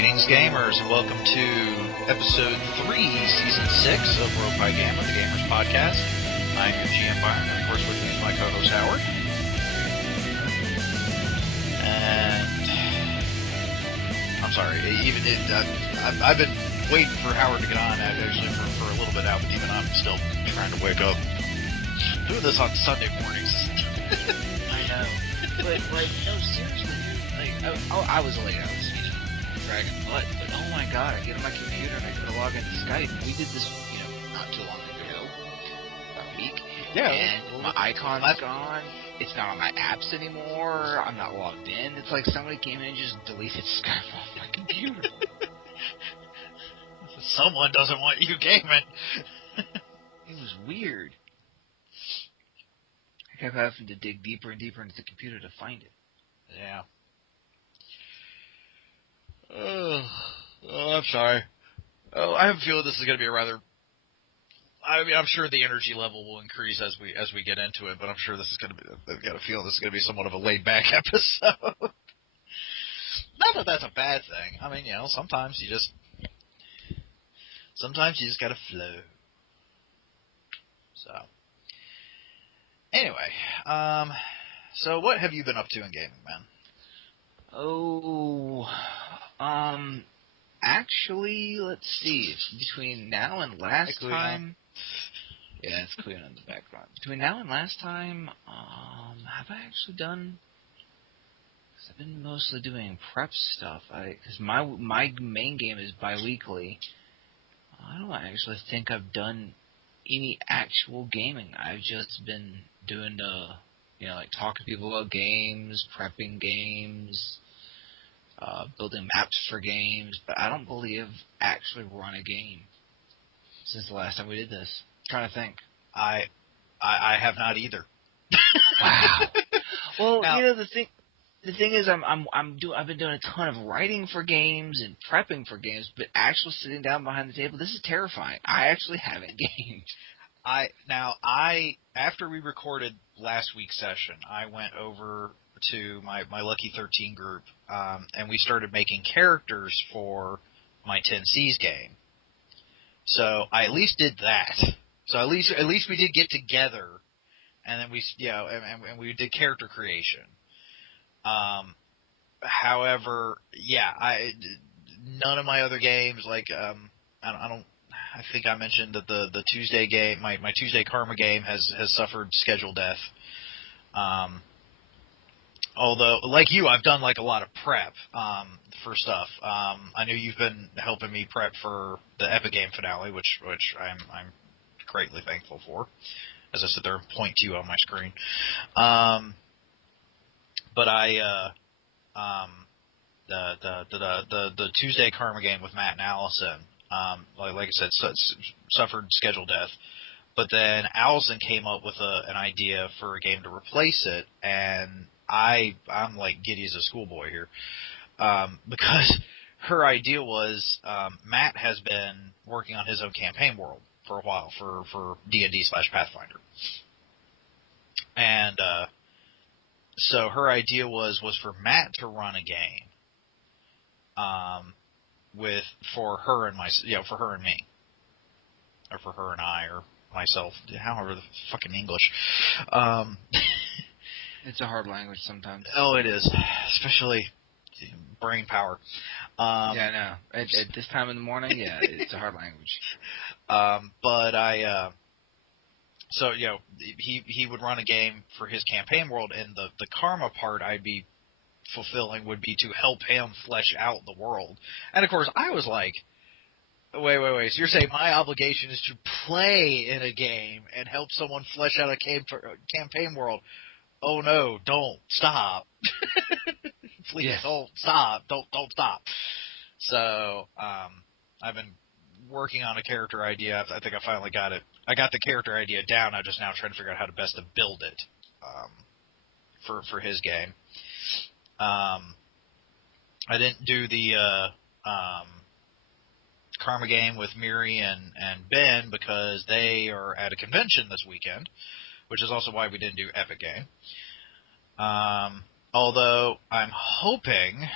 Greetings, gamers, and welcome to episode 3, season 6 of Rogue Pie Gamma, the Gamers Podcast. I'm your GM Byron, and of course with me is my co-host Howard. And I'm sorry, I've been waiting for Howard to get on actually for a little bit now, but even I'm still trying to wake up. Doing this on Sunday mornings. I know, but no, seriously, dude. I was late. I was dragging butt, but oh my god, I get on my computer and I go to log into Skype. We did this, not too long ago, about a week. Yeah. And my icon's gone. It's not on my apps anymore. I'm not logged in. It's like somebody came in and just deleted Skype off my computer. Someone doesn't want you gaming. It was weird. I kept having to dig deeper and deeper into the computer to find it. Yeah. I'm sorry. I have a feeling this is going to be a rather... I mean, I'm sure the energy level will increase as we get into it, but I'm sure this is going to be... I've got a feeling this is going to be somewhat of a laid-back episode. Not that that's a bad thing. I mean, sometimes you just got to flow. So... Anyway, so what have you been up to in gaming, man? Actually, let's see. Between now and last time... Yeah, it's clear in the background. Between now and last time, have I actually done... Because I've been mostly doing prep stuff. Because my main game is bi-weekly. I don't actually think I've done any actual gaming. I've just been doing talking to people about games, prepping games, building maps for games, but I don't believe I've actually run a game since the last time we did this. I'm trying to think. I have not either. Wow. Well, now, the thing is, I've been doing a ton of writing for games and prepping for games, but actually sitting down behind the table, this is terrifying. I actually haven't gamed. After we recorded last week's session, I went over to my Lucky 13 group, and we started making characters for my 10Cs game. So I at least did that. So at least we did get together, and then and we did character creation. However, none of my other games, I think I mentioned that the Tuesday game, my Tuesday Karma game has suffered schedule death. Although, like you, I've done a lot of prep for stuff. I know you've been helping me prep for the Epic Game finale, which I'm greatly thankful for, as I sit there and point to you on my screen. But the Tuesday Karma game with Matt and Allison, like I said, suffered schedule death. But then Allison came up with an idea for a game to replace it, and I'm like giddy as a schoolboy here, because her idea was Matt has been working on his own campaign world for a while for D&D/Pathfinder, and so her idea was for Matt to run a game, for her and for her and me, or for her and I, or myself, however the fucking English. It's a hard language sometimes. Oh, it is, especially brain power. Yeah, I know. At this time in the morning, it's a hard language. But so he would run a game for his campaign world, and the karma part I'd be fulfilling would be to help him flesh out the world. And of course, I was like, wait. So you're saying my obligation is to play in a game and help someone flesh out a campaign world? Oh no! Don't stop! Please don't stop! Don't stop! So I've been working on a character idea. I think I finally got it. I got the character idea down. I'm just now trying to figure out how to best to build it for his game. I didn't do the Karma game with Miri and Ben because they are at a convention this weekend, which is also why we didn't do Epic Game. Although I'm hoping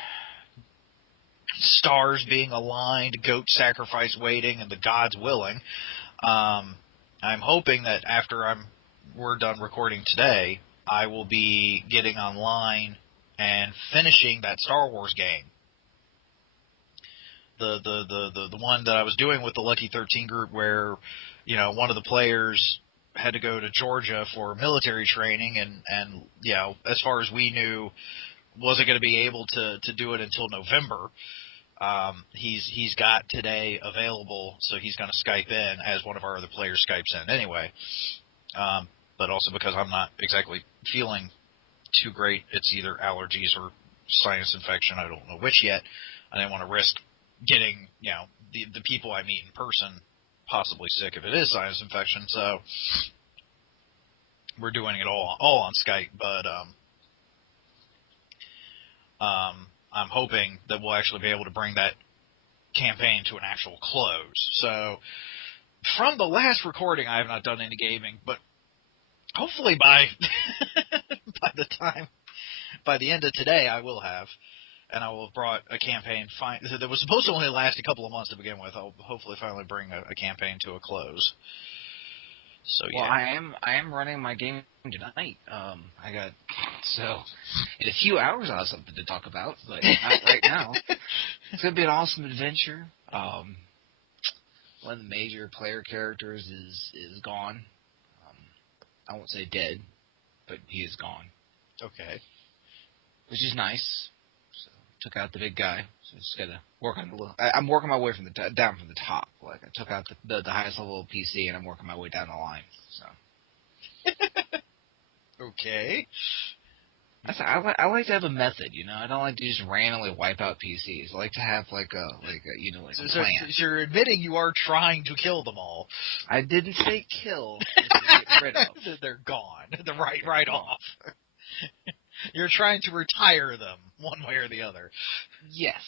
stars being aligned, goat sacrifice waiting, and the gods willing. I'm hoping that after we're done recording today, I will be getting online and finishing that Star Wars game. The one that I was doing with the Lucky 13 group, where, you know, one of the players had to go to Georgia for military training, and you know, as far as we knew, wasn't going to be able to do it until November. He's got today available, so he's going to Skype in as one of our other players Skypes in anyway. But also because I'm not exactly feeling too great, it's either allergies or sinus infection. I don't know which yet. I didn't want to risk getting, you know, the people I meet in person possibly sick if it is sinus infection. So we're doing it all on Skype, but I'm hoping that we'll actually be able to bring that campaign to an actual close. So from the last recording, I have not done any gaming, but hopefully by by the end of today, I will have. And I will have brought a campaign that was supposed to only last a couple of months to begin with. I'll hopefully finally bring a campaign to a close. So yeah. Well, I am running my game tonight. In a few hours I'll have something to talk about, but not right now. It's gonna be an awesome adventure. One of the major player characters is gone. I won't say dead, but he is gone. Okay. Which is nice. So took out the big guy. So just gotta work on the little. I'm working my way from down from the top. Like I took out the highest level of PC, and I'm working my way down the line. So. Okay. I like to have a method, you know. I don't like to just randomly wipe out PCs. I like to have like a plan. So you're admitting you are trying to kill them all. I didn't say kill. Just get rid of. They're gone. They're right off. You're trying to retire them one way or the other. Yes.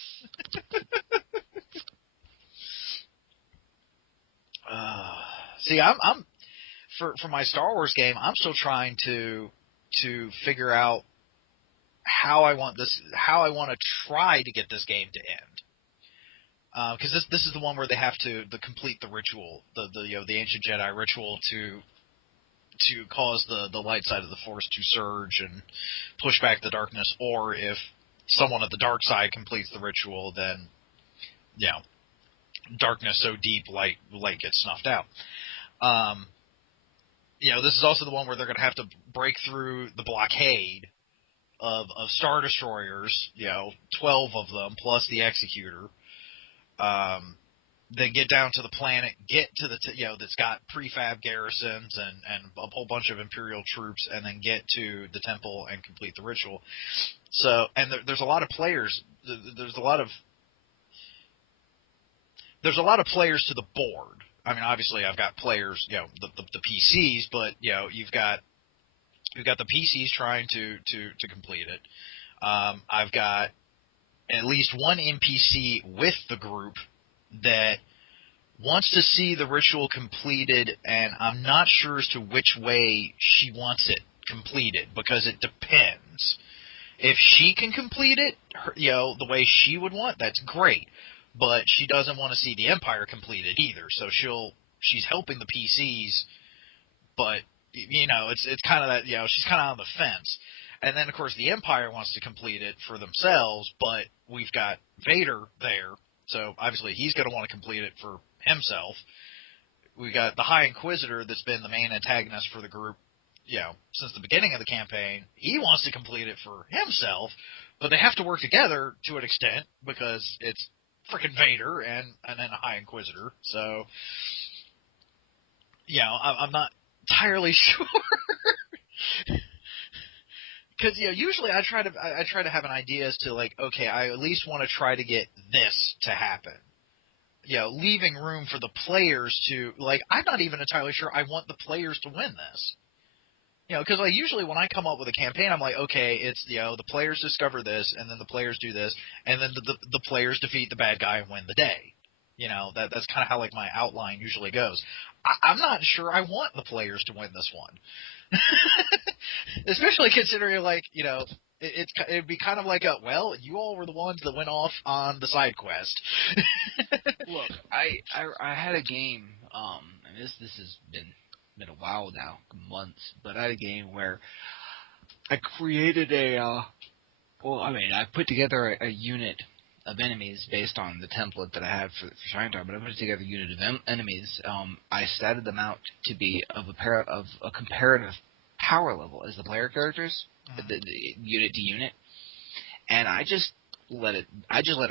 See, I'm for my Star Wars game, I'm still trying to figure out how I want to try to get this game to end. Because this is the one where they have to complete the ritual, the ancient Jedi ritual to cause the light side of the Force to surge and push back the darkness, or if someone at the dark side completes the ritual, then, you know, darkness so deep, light gets snuffed out. You know, this is also the one where they're going to have to break through the blockade of Star Destroyers, you know, 12 of them, plus the Executor. Then get down to the planet, get to the, that's got prefab garrisons and a whole bunch of Imperial troops, and then get to the temple and complete the ritual. So, and there's a lot of players. There's a lot of players to the board. I mean, obviously, I've got players, you know, the PCs, but you know, you've got the PCs trying to complete it. I've got at least one NPC with the group that wants to see the ritual completed, and I'm not sure as to which way she wants it completed, because it depends. If she can complete it, the way she would want, that's great. But she doesn't want to see the Empire completed either, so she's helping the PCs, but, you know, it's kind of that, you know, she's kind of on the fence. And then, of course, the Empire wants to complete it for themselves, but we've got Vader there, so obviously he's going to want to complete it for himself. We've got the High Inquisitor that's been the main antagonist for the group, you know, since the beginning of the campaign. He wants to complete it for himself, but they have to work together to an extent because it's freaking Vader and then a High Inquisitor. So, you know, I'm not entirely sure. Because, you know, usually I try to have an idea as to, like, okay, I at least want to try to get this to happen. You know, leaving room for the players to, like, I'm not even entirely sure I want the players to win this. You know, because, like, usually when I come up with a campaign, I'm like, okay, it's, you know, the players discover this, and then the players do this, and then the players defeat the bad guy and win the day. You know, that's kind of how, like, my outline usually goes. I'm not sure I want the players to win this one. Especially considering, like, you know, it'd be kind of like you all were the ones that went off on the side quest. Look, I had a game, and this has been a while now, months, but I had a game where I created I put together a unit of enemies based on the template that I had for Shinetar, but I put together a unit of enemies. I statted them out to be of a comparative power level as the player characters, the unit to unit, and I just let it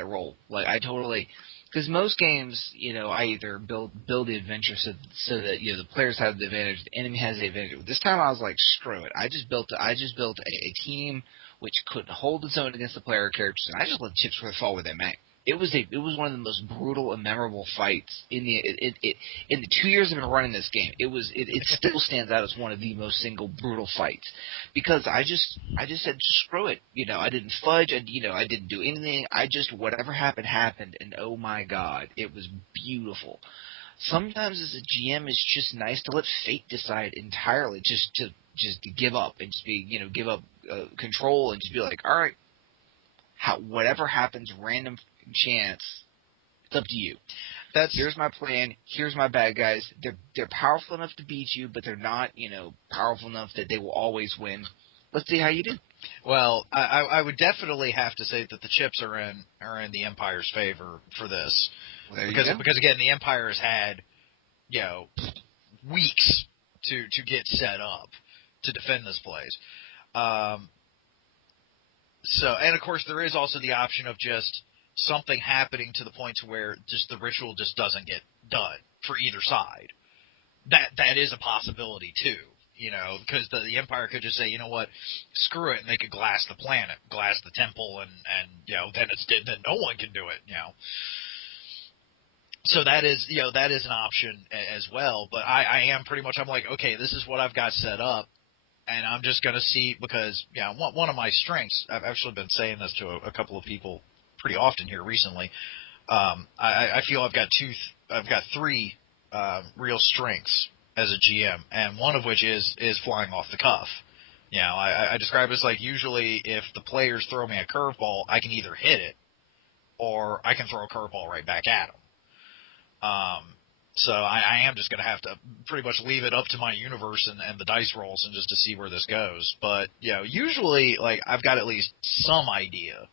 roll. Like I totally, because most games, I either build the adventure so that the players have the advantage, the enemy has the advantage. This time I was like, screw it. I just built a team which could hold its own against the player characters, and I just let chips fall where they may. It was one of the most brutal and memorable fights in the 2 years I've been running this game. It still stands out as one of the most single brutal fights, because I just said screw it. I didn't fudge. I didn't do anything. Whatever happened, and oh my god, it was beautiful. Sometimes as a GM, it's just nice to let fate decide entirely, just to give up and just give up control and just be like, all right, whatever happens, random chance, it's up to you. Here's my plan. Here's my bad guys. They're powerful enough to beat you, but they're not powerful enough that they will always win. Let's see how you do. Well, I would definitely have to say that the chips are in the Empire's favor for this, well, because again, the Empire has had weeks to get set up to defend this place. So, and of course, there is also the option of just something happening to the point to where just the ritual just doesn't get done for either side. That is a possibility too, because the Empire could just say, you know what, screw it, and they could glass the planet, glass the temple, and then no one can do it, So that is an option as well. But I am pretty much, I'm like, okay, this is what I've got set up. And I'm just going to see, because one of my strengths, I've actually been saying this to a couple of people pretty often here recently. I feel I've got three real strengths as a GM, and one of which is flying off the cuff. I describe it as like, usually if the players throw me a curveball, I can either hit it or I can throw a curveball right back at them. So I am just going to have to pretty much leave it up to my universe and the dice rolls and just to see where this goes. But, usually, like, I've got at least some idea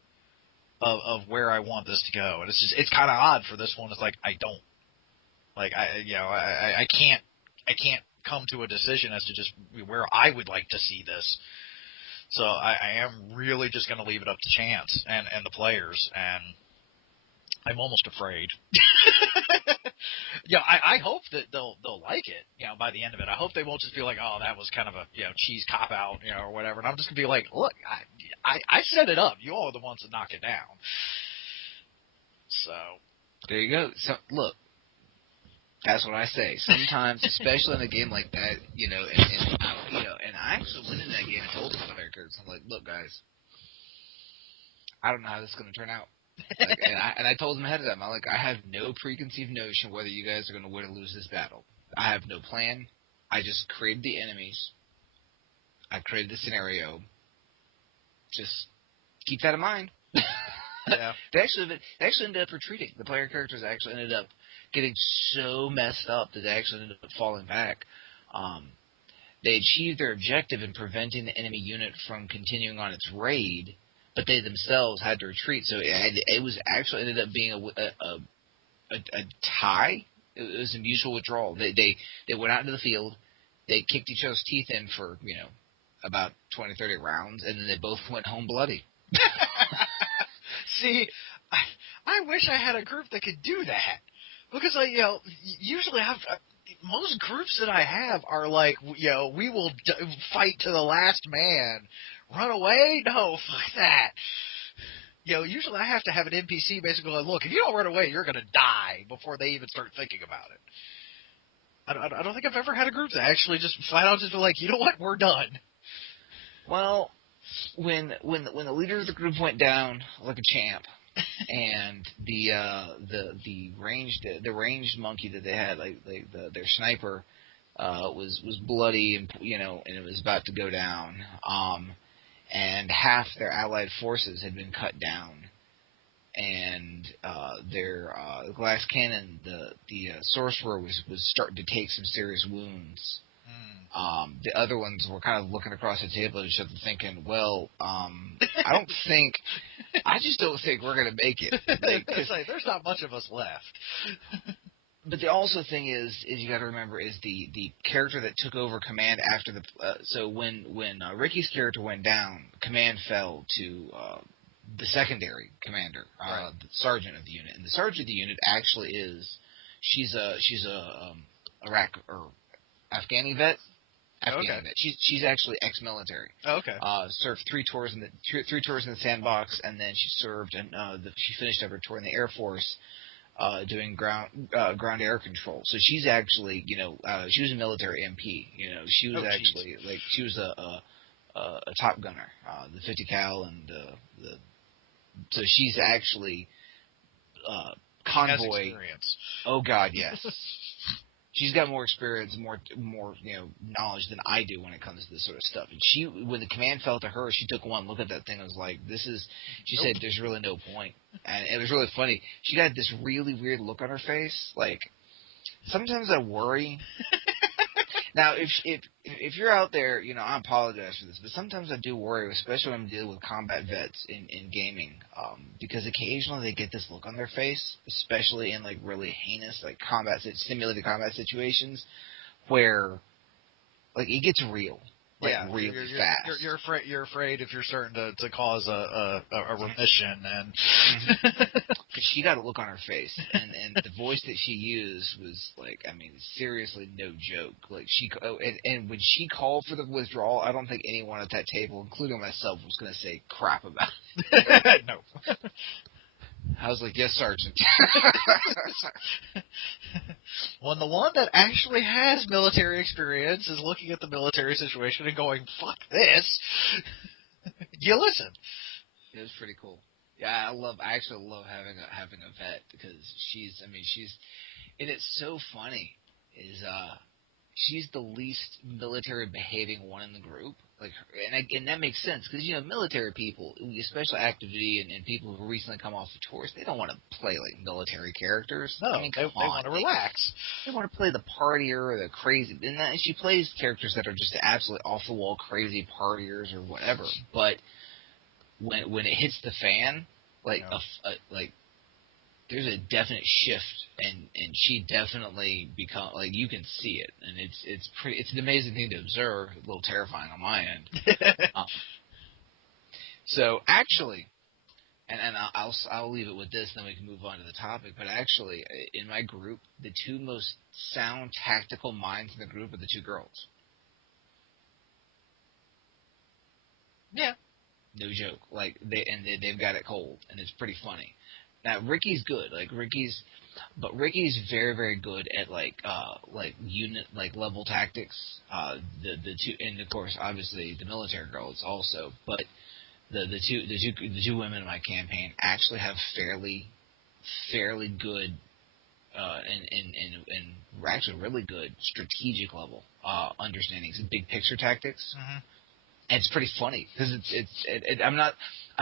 of where I want this to go. And it's kind of odd for this one. It's like, I don't. Like, I can't come to a decision as to just where I would like to see this. So I am really just going to leave it up to chance and the players, and I'm almost afraid. I hope that they'll like it, by the end of it. I hope they won't just be like, oh, that was kind of a, cheese cop-out, or whatever. And I'm just going to be like, look, I set it up. You all are the ones that knock it down. So. There you go. So, look, that's what I say. Sometimes, especially in a game like that, and I actually went in that game and told the players, I'm like, look, guys, I don't know how this is going to turn out. And I told them ahead of time, I have no preconceived notion whether you guys are going to win or lose this battle. I have no plan. I just created the enemies. I created the scenario. Just keep that in mind. Yeah. They actually ended up retreating. The player characters actually ended up getting so messed up that they actually ended up falling back. They achieved their objective in preventing the enemy unit from continuing on its raid, but they themselves had to retreat. So it was actually ended up being a tie. It was a mutual withdrawal. They went out into the field. They kicked each other's teeth in for about 20, 30 rounds, and then they both went home bloody. See, I wish I had a group that could do that, because usually most groups that I have are like, we will fight to the last man. Run away? No, fuck that. Usually I have to have an NPC basically like, look, if you don't run away, you're going to die before they even start thinking about it. I don't think I've ever had a group that actually just flat out just be like, you know what, we're done. Well, when the leader of the group went down like a champ, and the ranged monkey that they had, their sniper, was bloody and and it was about to go down. and half their allied forces had been cut down, and their glass cannon, the sorcerer was starting to take some serious wounds. The other ones were kind of looking across the table at each other, thinking, "Well, I just don't think we're gonna make it." There's not much of us left. But the also thing is you got to remember is the character that took over command after the so when Ricky's character went down, command fell to the secondary commander, the sergeant of the unit, and the sergeant of the unit actually she's a Iraq or Afghani vet. Vet. She's actually ex-military. Okay. Served 3 tours in the sandbox, and then she served and she finished up her tour in the Air Force. Doing ground air control. So she's actually, she was a military MP. She was she was a top gunner, the 50 cal, and so she's actually convoy. Has experience. Oh God, yes. She's got more experience, more knowledge than I do when it comes to this sort of stuff. And when the command fell to her, she took one look at that thing and was like, she said, "There's really no point." And it was really funny. She got this really weird look on her face. Like, sometimes I worry. Now, if you're out there, I apologize for this, but sometimes I do worry, especially when I'm dealing with combat vets in gaming, because occasionally they get this look on their face, especially in like really heinous like simulated combat situations, where like it gets real, really fast. You're afraid if you're starting to cause a remission, and she got a look on her face, and the voice that she used was like, I mean, seriously, no joke. Like and when she called for the withdrawal, I don't think anyone at that table, including myself, was going to say crap about it. No. I was like, "Yes, Sergeant." When the one that actually has military experience is looking at the military situation and going, "Fuck this," you listen. It was pretty cool. Yeah, I actually love having a vet because she's, and it's so funny is she's the least military behaving one in the group. Like, and that makes sense because military people, especially active duty and people who recently come off the tours, they don't want to play like military characters. No, they want to relax. They want to play the partier or the crazy. And she plays characters that are just absolutely off the wall crazy partiers or whatever. But when it hits the fan, there's a definite shift, and she definitely you can see it, and it's an amazing thing to observe, a little terrifying on my end. So actually, and I'll leave it with this, then we can move on to the topic. But actually, in my group, the 2 most sound tactical minds in the group are the 2 girls. Yeah. No joke. Like they've got it cold, and it's pretty funny. Now Ricky's good. But Ricky's very, very good at unit level tactics. The 2, and of course obviously the military girls also. But the two women in my campaign actually have fairly good and actually really good strategic level understandings and big picture tactics. Mm-hmm. And it's pretty funny because I'm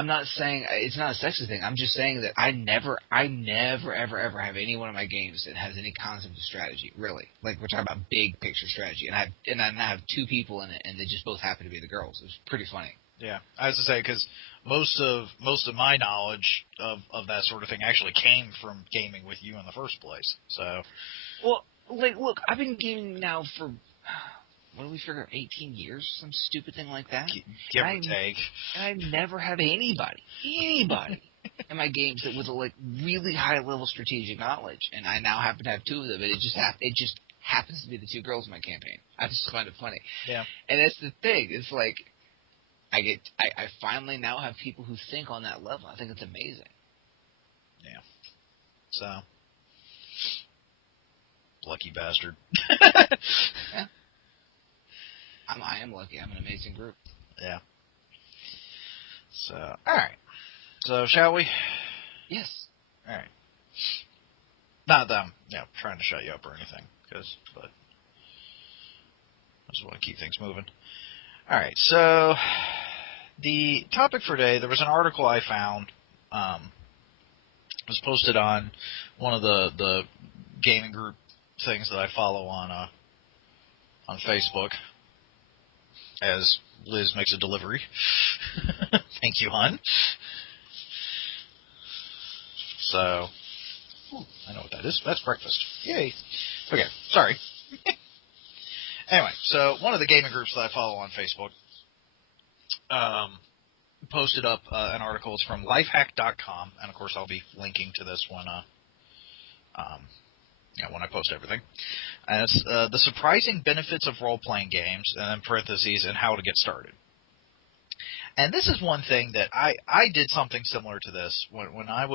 not saying it's not a sexist thing. I'm just saying that I never ever have any one of my games that has any concept of strategy. Really, like we're talking about big picture strategy, and I now have 2 people in it, and they just both happen to be the girls. It's pretty funny. Yeah, I was to say because most of my knowledge of that sort of thing actually came from gaming with you in the first place. So, well, look, I've been gaming now for. What do we figure? 18 years, some stupid thing like that. Give or take. And I never have anybody in my games that with a really high level strategic knowledge, and I now happen to have 2 of them. And it just happens to be the 2 girls in my campaign. I just find it funny. Yeah. And that's the thing. It's like I finally now have people who think on that level. I think it's amazing. Yeah. So, lucky bastard. Yeah. I am lucky. I'm an amazing group. Yeah. So, all right. So, shall we? Yes. All right. Not that I'm trying to shut you up or anything, but I just want to keep things moving. All right. So, the topic for today, there was an article I found. It was posted on one of the gaming group things that I follow on Facebook. As Liz makes a delivery. Thank you, hon. So, I know what that is. That's breakfast. Yay. Okay, sorry. Anyway, so one of the gaming groups that I follow on Facebook posted up an article. It's from lifehack.com, and of course I'll be linking to this one when I post everything. And it's the surprising benefits of role-playing games, and then parentheses, and how to get started. And this is one thing that I did something similar to this when I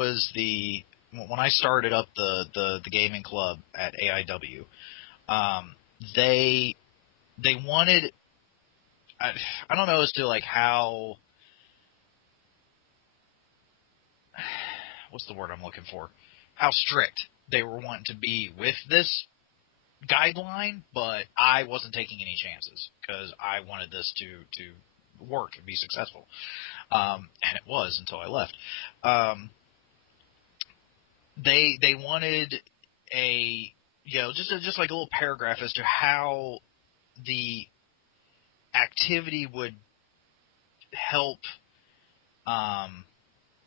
started up the gaming club at AIW. They wanted, I don't know as to like how, what's the word I'm looking for? How strict they were wanting to be with this guideline, but I wasn't taking any chances because I wanted this to work and be successful. And it was until I left. They wanted a, just like a little paragraph as to how the activity would help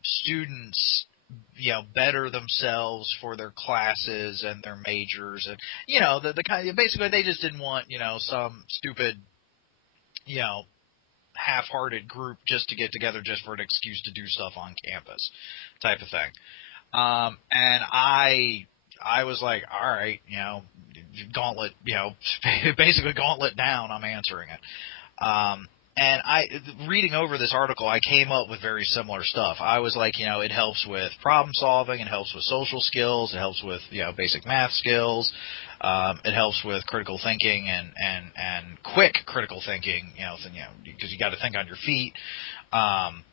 students better themselves for their classes and their majors, and the kind of, basically they just didn't want some stupid half-hearted group just to get together just for an excuse to do stuff on campus type of thing. And I was like, all right, gauntlet, basically gauntlet down, I'm answering it. And reading over this article, I came up with very similar stuff. I was like, it helps with problem solving, it helps with social skills, it helps with, basic math skills, it helps with critical thinking and quick critical thinking, because you got to think on your feet. And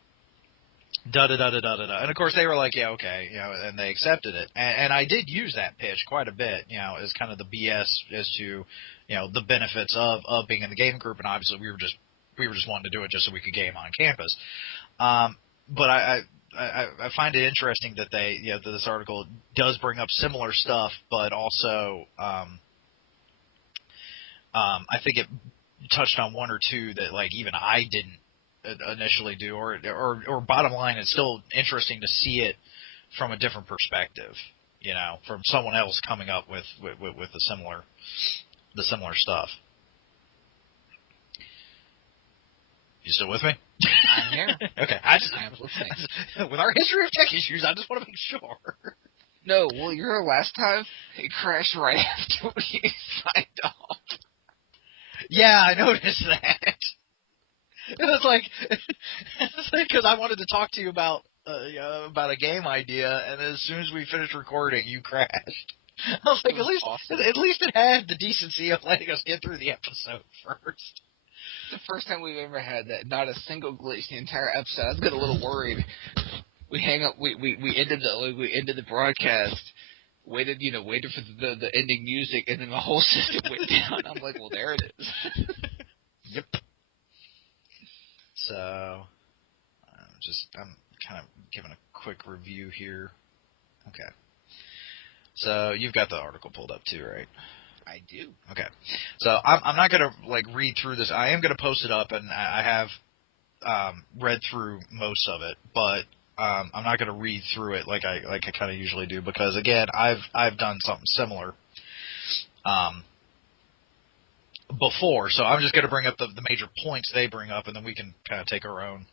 of course they were like, yeah, okay, and they accepted it. And I did use that pitch quite a bit, as kind of the BS as to, the benefits of being in the gaming group. And obviously we were just wanting to do it just so we could game on campus. But I find it interesting that that this article does bring up similar stuff, but also, I think it touched on one or two that like even I didn't initially do, or bottom line, it's still interesting to see it from a different perspective, from someone else coming up with the similar stuff. You still with me? I'm here. Okay. I'm listening. With our history of tech issues, I just want to make sure. No, well, your last time, it crashed right after we signed off. Yeah, I noticed that. It was like, because I wanted to talk to you about a game idea, and as soon as we finished recording, you crashed. I was like, at least it had the decency of letting us get through the episode first. The first time we've ever had that, not a single glitch the entire episode. I was getting a little worried. We hang up. We ended the broadcast. Waited for the ending music, and then the whole system went down. I'm like, well, there it is. Yep. So, I'm kind of giving a quick review here. Okay. So you've got the article pulled up too, right? I do. Okay. So I'm not going to read through this. I am going to post it up, and I have read through most of it, but I'm not going to read through it like I kind of usually do, because again, I've done something similar before. So I'm just going to bring up the major points they bring up, and then we can kind of take our own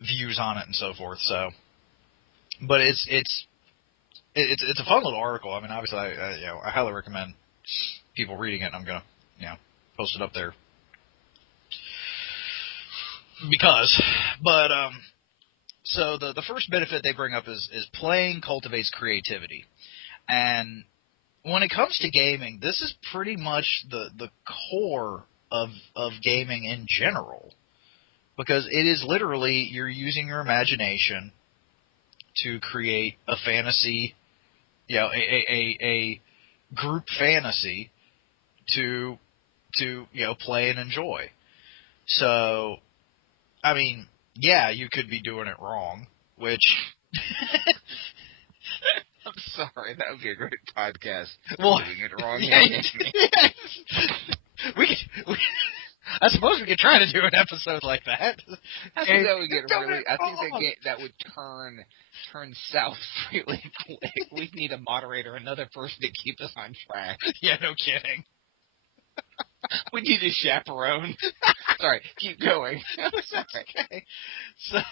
views on it and so forth. So, but it's a fun little article. I mean, obviously, I highly recommend people reading it. I'm gonna, post it up there so the first benefit they bring up is playing cultivates creativity, and when it comes to gaming, this is pretty much the core of gaming in general, because it is literally you're using your imagination to create a fantasy, a group fantasy to play and enjoy. So, I mean, yeah, you could be doing it wrong, which... I'm sorry, that would be a great podcast. Well, Doing it wrong. yeah, I suppose we could try to do an episode like that. I think that would get really. I think that would turn south really quick. We need a moderator, another person to keep us on track. Yeah, no kidding. We need a chaperone. Sorry, keep going. Sorry. Okay. So,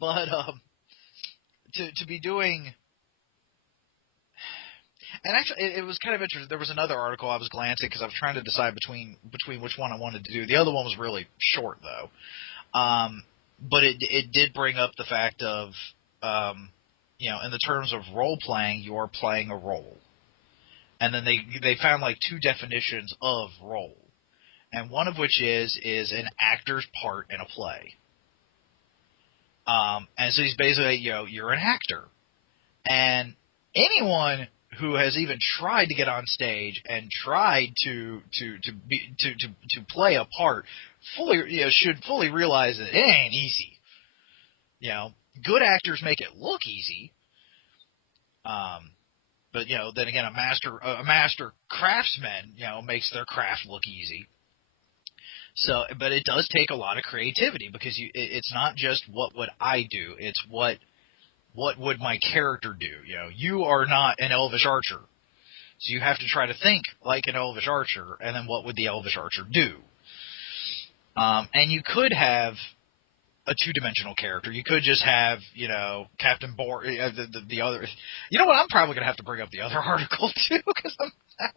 but to be doing. And actually, it was kind of interesting. There was another article I was glancing because I was trying to decide between which one I wanted to do. The other one was really short, though. But it did bring up the fact of, in the terms of role playing, you are playing a role, and then they found like two definitions of role, and one of which is an actor's part in a play. And so he's basically, you're an actor, and anyone who has even tried to get on stage and tried to play a part should fully realize that it ain't easy. Good actors make it look easy. But then again, a master craftsman, makes their craft look easy. So, but it does take a lot of creativity because it's not just what would I do, it's what would my character do? You are not an Elvish archer. So you have to try to think like an Elvish archer, and then what would the Elvish archer do? And you could have a two-dimensional character. You could just have, Captain the other... You know what? I'm probably going to have to bring up the other article, too, because I'm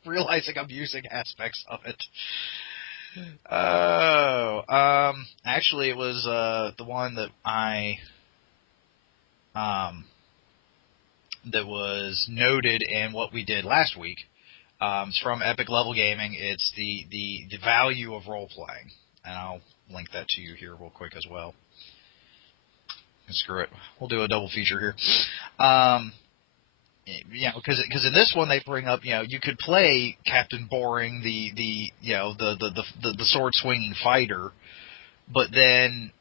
realizing I'm using aspects of it. Actually, it was the one that that was noted in what we did last week. It's from Epic Level Gaming. It's the value of role playing, and I'll link that to you here real quick as well. Screw it, we'll do a double feature here. Because in this one they bring up, you could play Captain Boring, the sword swinging fighter, but then,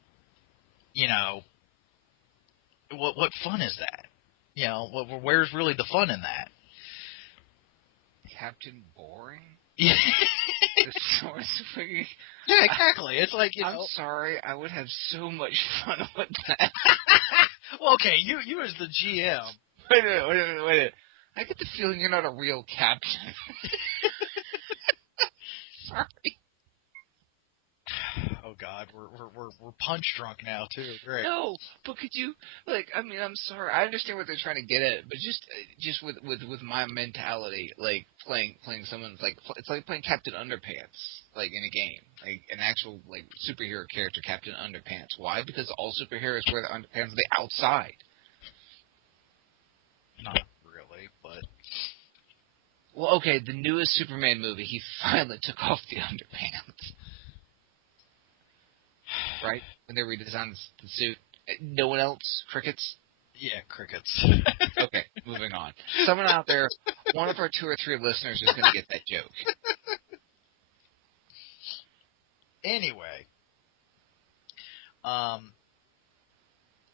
what fun is that? Where's really the fun in that? Captain Boring? Yeah. The sword swinging? Yeah, exactly. It's like, I'm sorry, I would have so much fun with that. Well, okay, you as the GM. Wait a minute. I get the feeling you're not a real captain. Sorry. Oh God, we're punch drunk now too. Great. No, but could you I'm sorry. I understand what they're trying to get at, but just with my mentality, like playing someone's it's like playing Captain Underpants, like in a game, like an actual superhero character, Captain Underpants. Why? Because all superheroes wear the underpants on the outside. Not really, but... Well, okay, the newest Superman movie, he finally took off the underpants. Right? When they redesigned the suit. No one else? Crickets? Yeah, crickets. Okay, moving on. Someone out there, one of our 2 or 3 listeners is going to get that joke. Anyway.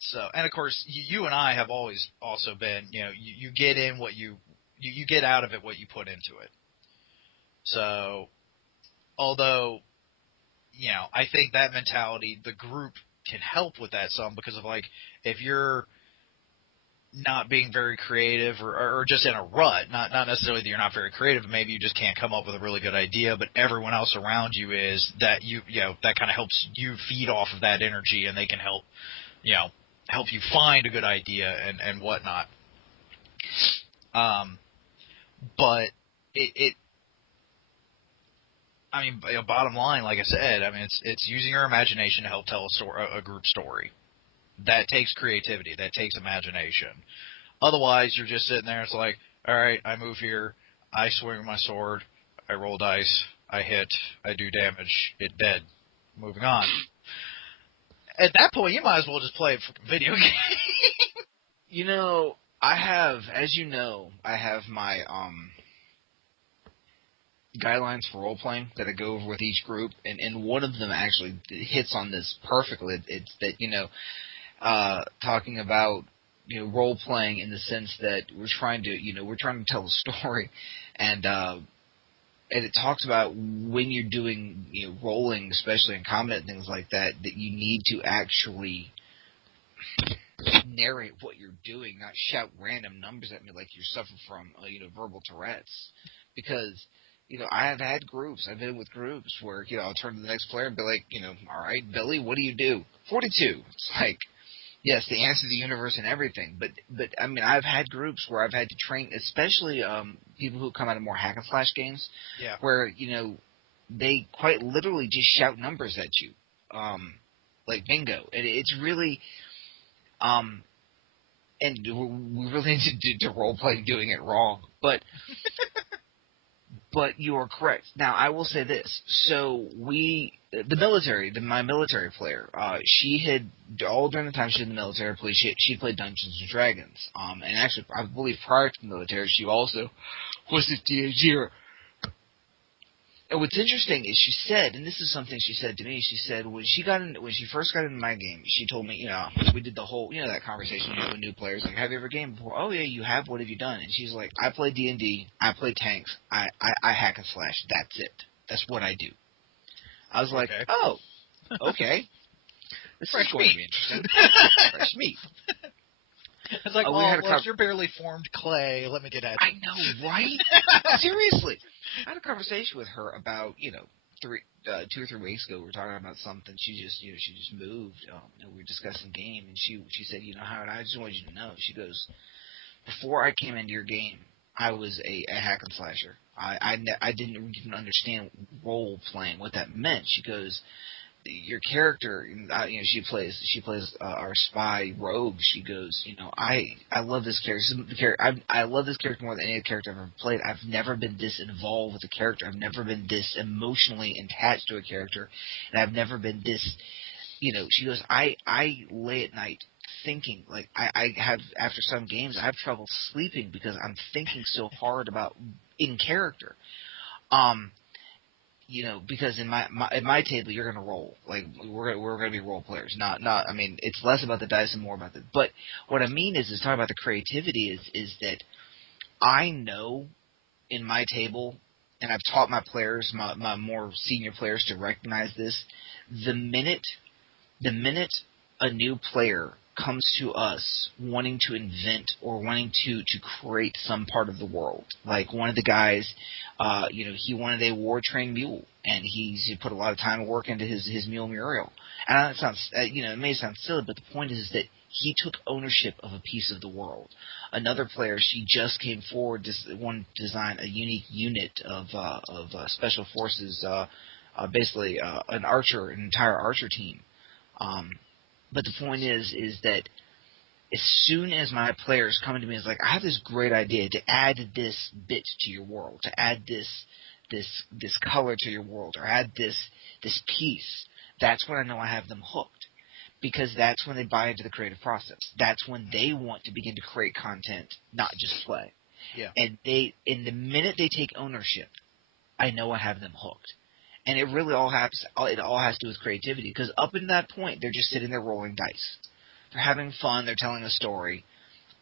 So, and of course, you and I have always also been, you get in what you get out of it what you put into it. So, although, I think that mentality, the group can help with that some, because of if you're not being very creative or just in a rut, not necessarily that you're not very creative, maybe you just can't come up with a really good idea, but everyone else around you is, that that kind of helps you feed off of that energy, and they can help you find a good idea and whatnot. But bottom line, like I said, it's using your imagination to help tell a group story. That takes creativity. That takes imagination. Otherwise, you're just sitting there. It's like, all right, I move here. I swing my sword. I roll dice. I hit. I do damage. It dead. Moving on. At that point, you might as well just play a freaking video game. I have, as you know, I have my guidelines for role playing that I go over with each group, and one of them actually hits on this perfectly. It's that talking about role playing in the sense that we're trying to tell a story, and it talks about when you're doing rolling, especially in combat and things like that, that you need to actually narrate what you're doing, not shout random numbers at me like you suffer from verbal Tourette's, because I have had groups. I've been with groups where I'll turn to the next player and be like, all right, Billy, what do you do? 42. It's like, yes, the answer to the universe and everything, but I mean, I've had groups where I've had to train, especially people who come out of more hack and slash games, where they quite literally just shout numbers at you, like bingo, and it's really and we really need to role play doing it wrong, but you are correct. Now, I will say this. So my military player, she had, all during the time she was in the military, she played Dungeons & Dragons. And actually, I believe prior to the military, she also was a teenager. And what's interesting is she said, and this is something she said to me, she said when she first got into my game, she told me, we did the whole, that conversation with new players, like, have you ever gamed before? Oh yeah, you have, what have you done? And she's like, I play D&D, I play tanks, I hack and slash, that's it. That's what I do. I was like, oh, okay. This is going to be interesting. Fresh meat. It's like, you're barely formed clay. Let me get at you. I know, right? Seriously. I had a conversation with her about, 2 or 3 weeks ago. We were talking about something. She just moved. We were discussing game, and she said, Howard, I just wanted you to know. She goes, before I came into your game, I was a hack and slasher. I didn't even understand role playing, what that meant. She goes, your character, she plays our spy Rogue. She goes, I love this character. I love this character more than any other character I've ever played. I've never been this involved with a character. I've never been this emotionally attached to a character, and I've never been this. She goes, I lay at night thinking, like I have, after some games, I have trouble sleeping because I'm thinking so hard about in character. Because in my table, you're going to roll. Like, we're going to be role players. Not. I mean, it's less about the dice and more about the. But what I mean is talking about the creativity is that I know in my table, and I've taught my players, my more senior players, to recognize this. The minute a new player comes to us wanting to invent or wanting to create some part of the world, like one of the guys, he wanted a war-trained mule, and he put a lot of time and work into his mule Muriel. And I know it sounds, it may sound silly, but the point is that he took ownership of a piece of the world. Another player, she just came forward, wanted to design a unique unit of special forces, basically an entire archer team. But the point is that as soon as my players come to me, it's like, I have this great idea to add this bit to your world, to add this color to your world, or add this piece. That's when I know I have them hooked, because that's when they buy into the creative process. That's when they want to begin to create content, not just play. Yeah. And the minute they take ownership, I know I have them hooked. And it really all has to do with creativity, because up until that point, they're just sitting there rolling dice. They're having fun, they're telling a story,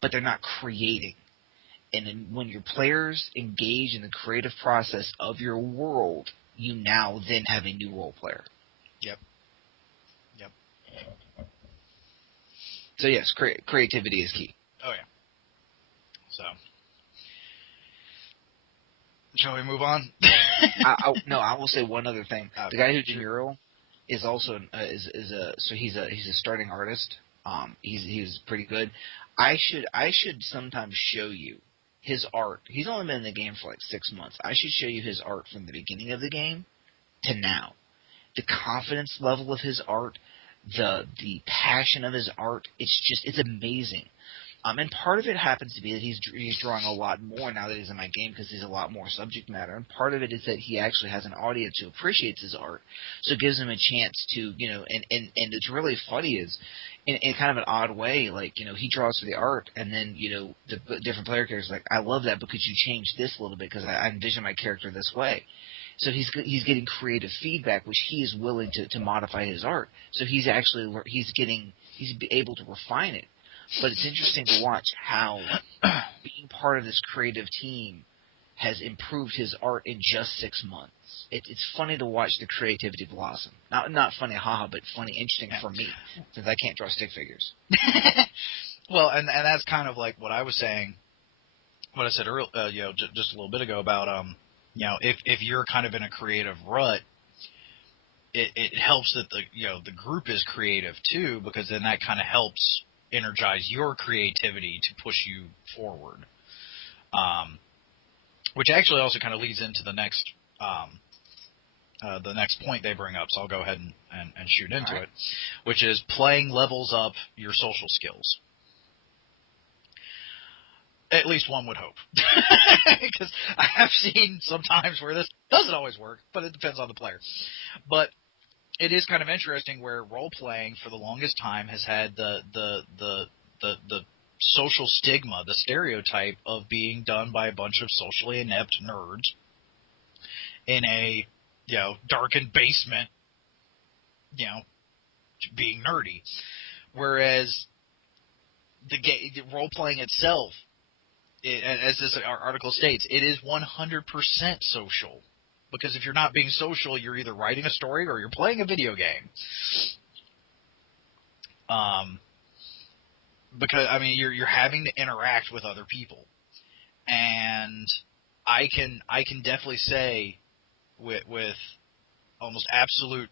but they're not creating. And then when your players engage in the creative process of your world, you now then have a new role player. Yep. So yes, creativity is key. Oh yeah. So, shall we move on? I will say one other thing. The guy who did Mural is also he's a starting artist. He's pretty good. I should sometimes show you his art. He's only been in the game for like 6 months. I should show you his art from the beginning of the game to now. The confidence level of his art, the passion of his art, it's amazing. And part of it happens to be that he's drawing a lot more now that he's in my game because he's a lot more subject matter. And part of it is that he actually has an audience who appreciates his art, so it gives him a chance to, and it's really funny is, in kind of an odd way, like, he draws for the art, and then, the different player characters are like, I love that, but could you change this a little bit because I envision my character this way. So he's getting creative feedback, which he is willing to modify his art. So he's able to refine it. But it's interesting to watch how being part of this creative team has improved his art in just 6 months. It's funny to watch the creativity blossom. Not funny, haha, but funny, interesting for me, since I can't draw stick figures. Well, and that's kind of like what I was saying, what I said earlier, just a little bit ago about, if you're kind of in a creative rut, it helps that the group is creative too, because then that kind of helps energize your creativity to push you forward. Which actually also kind of leads into the next point they bring up, so I'll go ahead and shoot into it, which is playing levels up your social skills. At least one would hope. Because I have seen sometimes where this doesn't always work, but it depends on the player. But it is kind of interesting where role-playing for the longest time has had the social stigma, the stereotype of being done by a bunch of socially inept nerds in a, darkened basement, being nerdy. Whereas the role-playing itself, as this article states, it is 100% social. Because if you're not being social, you're either writing a story or you're playing a video game. Because you're having to interact with other people, and I can definitely say with almost absolute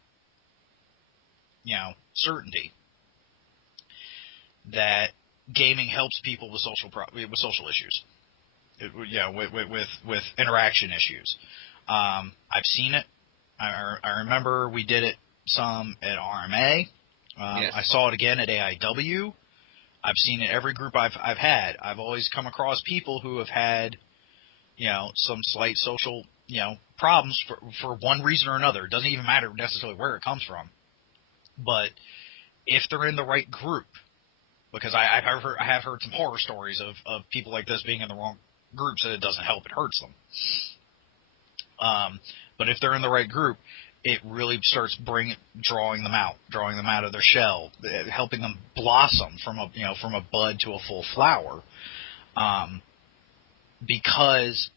certainty that gaming helps people with social issues, with interaction issues. I've seen it. I remember we did it some at RMA. Yes. I saw it again at AIW. I've seen it every group I've had. I've always come across people who have had, some slight social, problems for one reason or another. It doesn't even matter necessarily where it comes from. But if they're in the right group, because I have heard some horror stories of people like this being in the wrong groups, and it doesn't help, it hurts them. But if they're in the right group, it really starts drawing them out of their shell, helping them blossom from a bud to a full flower. Because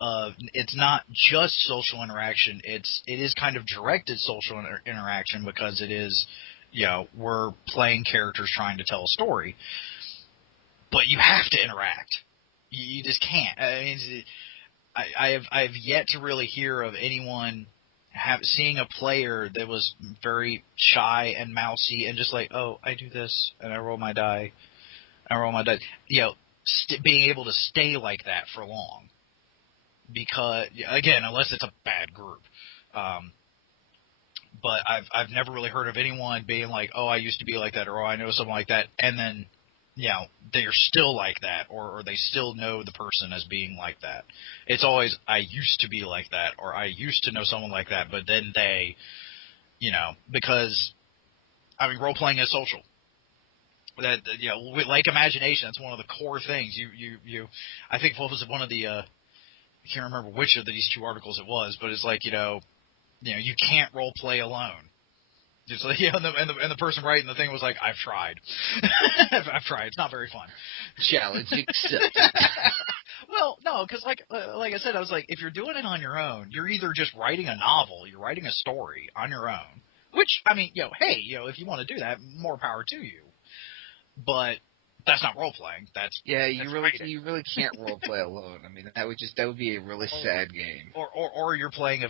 it's not just social interaction; it is kind of directed social interaction, because it is, we're playing characters trying to tell a story, but you have to interact. You just can't. I have yet to really hear of anyone seeing a player that was very shy and mousy and just like, oh, I do this and I roll my die. Being able to stay like that for long. Because, again, unless it's a bad group. But I've never really heard of anyone being like, oh, I used to be like that, or oh, I know someone like that, and then, they're still like that, or they still know the person as being like that. It's always, I used to be like that, or I used to know someone like that, but then they, because, role-playing is social. That, like imagination, that's one of the core things. I think what was one of the, I can't remember which of these two articles it was, but it's like, you can't role-play alone. Just like, and the person writing the thing was like, I've tried. I've tried. It's not very fun. Challenge accepted. Well, no, because like I said, I was like, if you're doing it on your own, you're either just writing a novel, you're writing a story on your own. Which, hey, if you want to do that, more power to you. But that's not role playing. You really can't role play alone. That would be a really sad game. Or you're playing a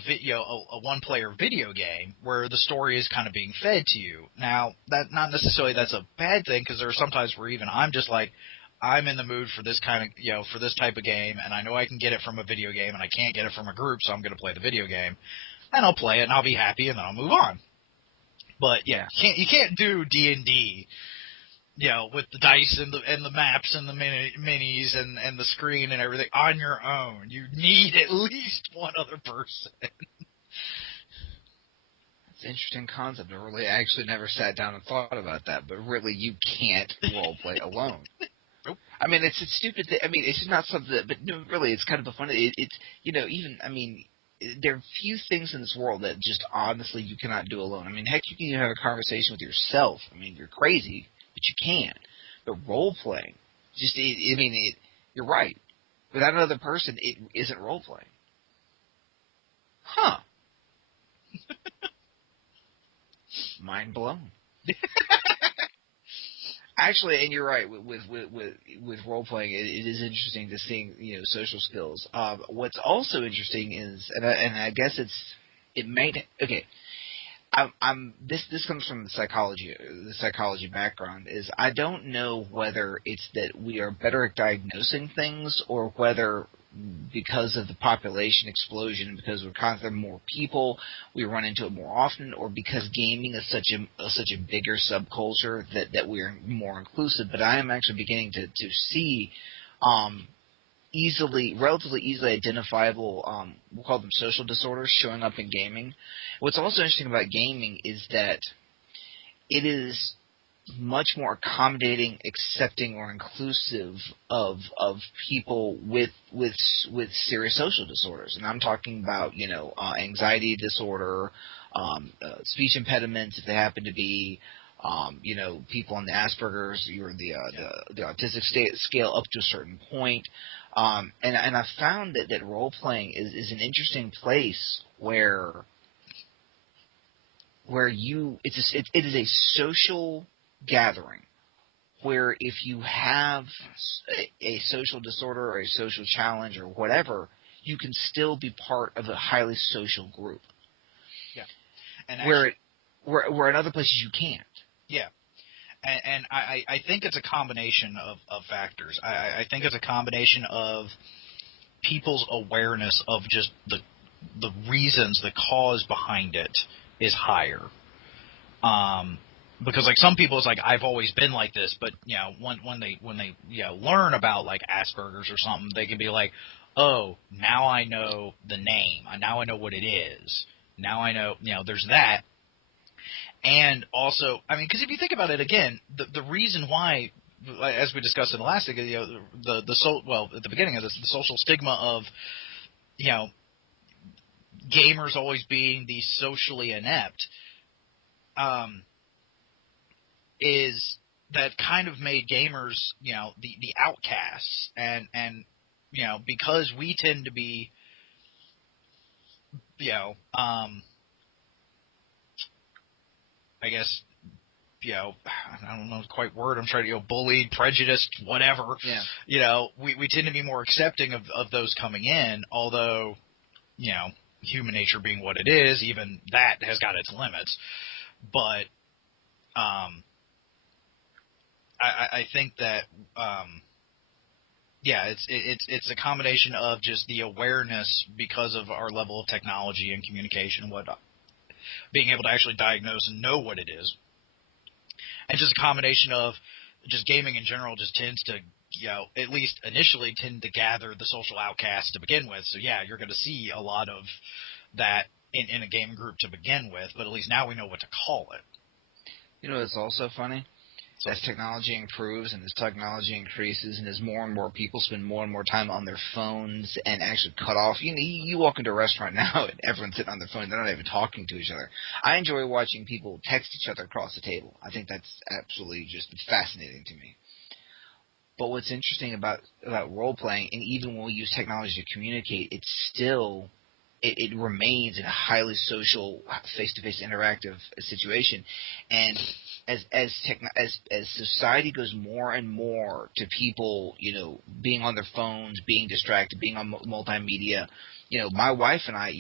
one player video game where the story is kind of being fed to you. Now, that not necessarily that's a bad thing, because there are sometimes where even I'm just like, I'm in the mood for this kind of for this type of game, and I know I can get it from a video game, and I can't get it from a group, so I'm going to play the video game, and I'll play it, and I'll be happy, and then I'll move on. But you can't do D&D. with the dice and the maps and the minis and the screen and everything on your own. You need at least one other person. It's an interesting concept. I really actually never sat down and thought about that, but really you can't roleplay alone. Nope. I mean, it's a stupid thing. I mean, it's just not something that, but no, really, it's kind of a funny, it's, even, I mean, there are few things in this world that just honestly you cannot do alone. I mean, heck, you can have a conversation with yourself. I mean, you're crazy, but you can. But role-playing, just, you're right. Without another person, it isn't role-playing. Huh. Mind blown. Actually, and you're right. With role playing, it is interesting to seeing social skills. What's also interesting is, and I guess it may okay. This comes from the psychology background. Is I don't know whether it's that we are better at diagnosing things, or whether because of the population explosion, because we're constantly more people, we run into it more often, or because gaming is such a bigger subculture that we are more inclusive. But I am actually beginning to see relatively easily identifiable, we'll call them social disorders, showing up in gaming. What's also interesting about gaming is that it is much more accommodating, accepting, or inclusive of people with serious social disorders, and I'm talking about anxiety disorder, speech impediments if they happen to be, people on the Asperger's or the autistic scale up to a certain point, and I found that role playing is an interesting place where it is a social gathering where if you have a social disorder or a social challenge or whatever, you can still be part of a highly social group. Yeah, and actually, where in other places you can't. Yeah, and I think it's a combination of factors. I think it's a combination of people's awareness of just the reasons, the cause behind it is higher. Because like some people, it's like I've always been like this, but when they learn about like Asperger's or something, they can be like, oh, now I know the name, now I know what it is, now I know there's that, and also I mean because if you think about it again, the reason why, as we discussed in the last thing, at the beginning of this, the social stigma of gamers always being the socially inept. Is that kind of made gamers, the outcasts, and because we tend to be, I guess, I don't know the quite word I'm trying to, bullied, prejudiced, whatever. Yeah. We tend to be more accepting of those coming in, although, human nature being what it is, even that has got its limits. But, I think that, it's a combination of just the awareness because of our level of technology and communication and whatnot, being able to actually diagnose and know what it is, and just a combination of just gaming in general just tends to, at least initially tend to gather the social outcasts to begin with. So yeah, you're going to see a lot of that in a gaming group to begin with, but at least now we know what to call it. It's also funny. As technology improves and as technology increases and as more and more people spend more and more time on their phones and actually cut off, you walk into a restaurant now and everyone's sitting on their phone. They're not even talking to each other. I enjoy watching people text each other across the table. I think that's absolutely just fascinating to me. But what's interesting about role-playing, and even when we use technology to communicate, it's still... It remains in a highly social, face-to-face interactive situation, and as society goes more and more to people, being on their phones, being distracted, being on multimedia, my wife and I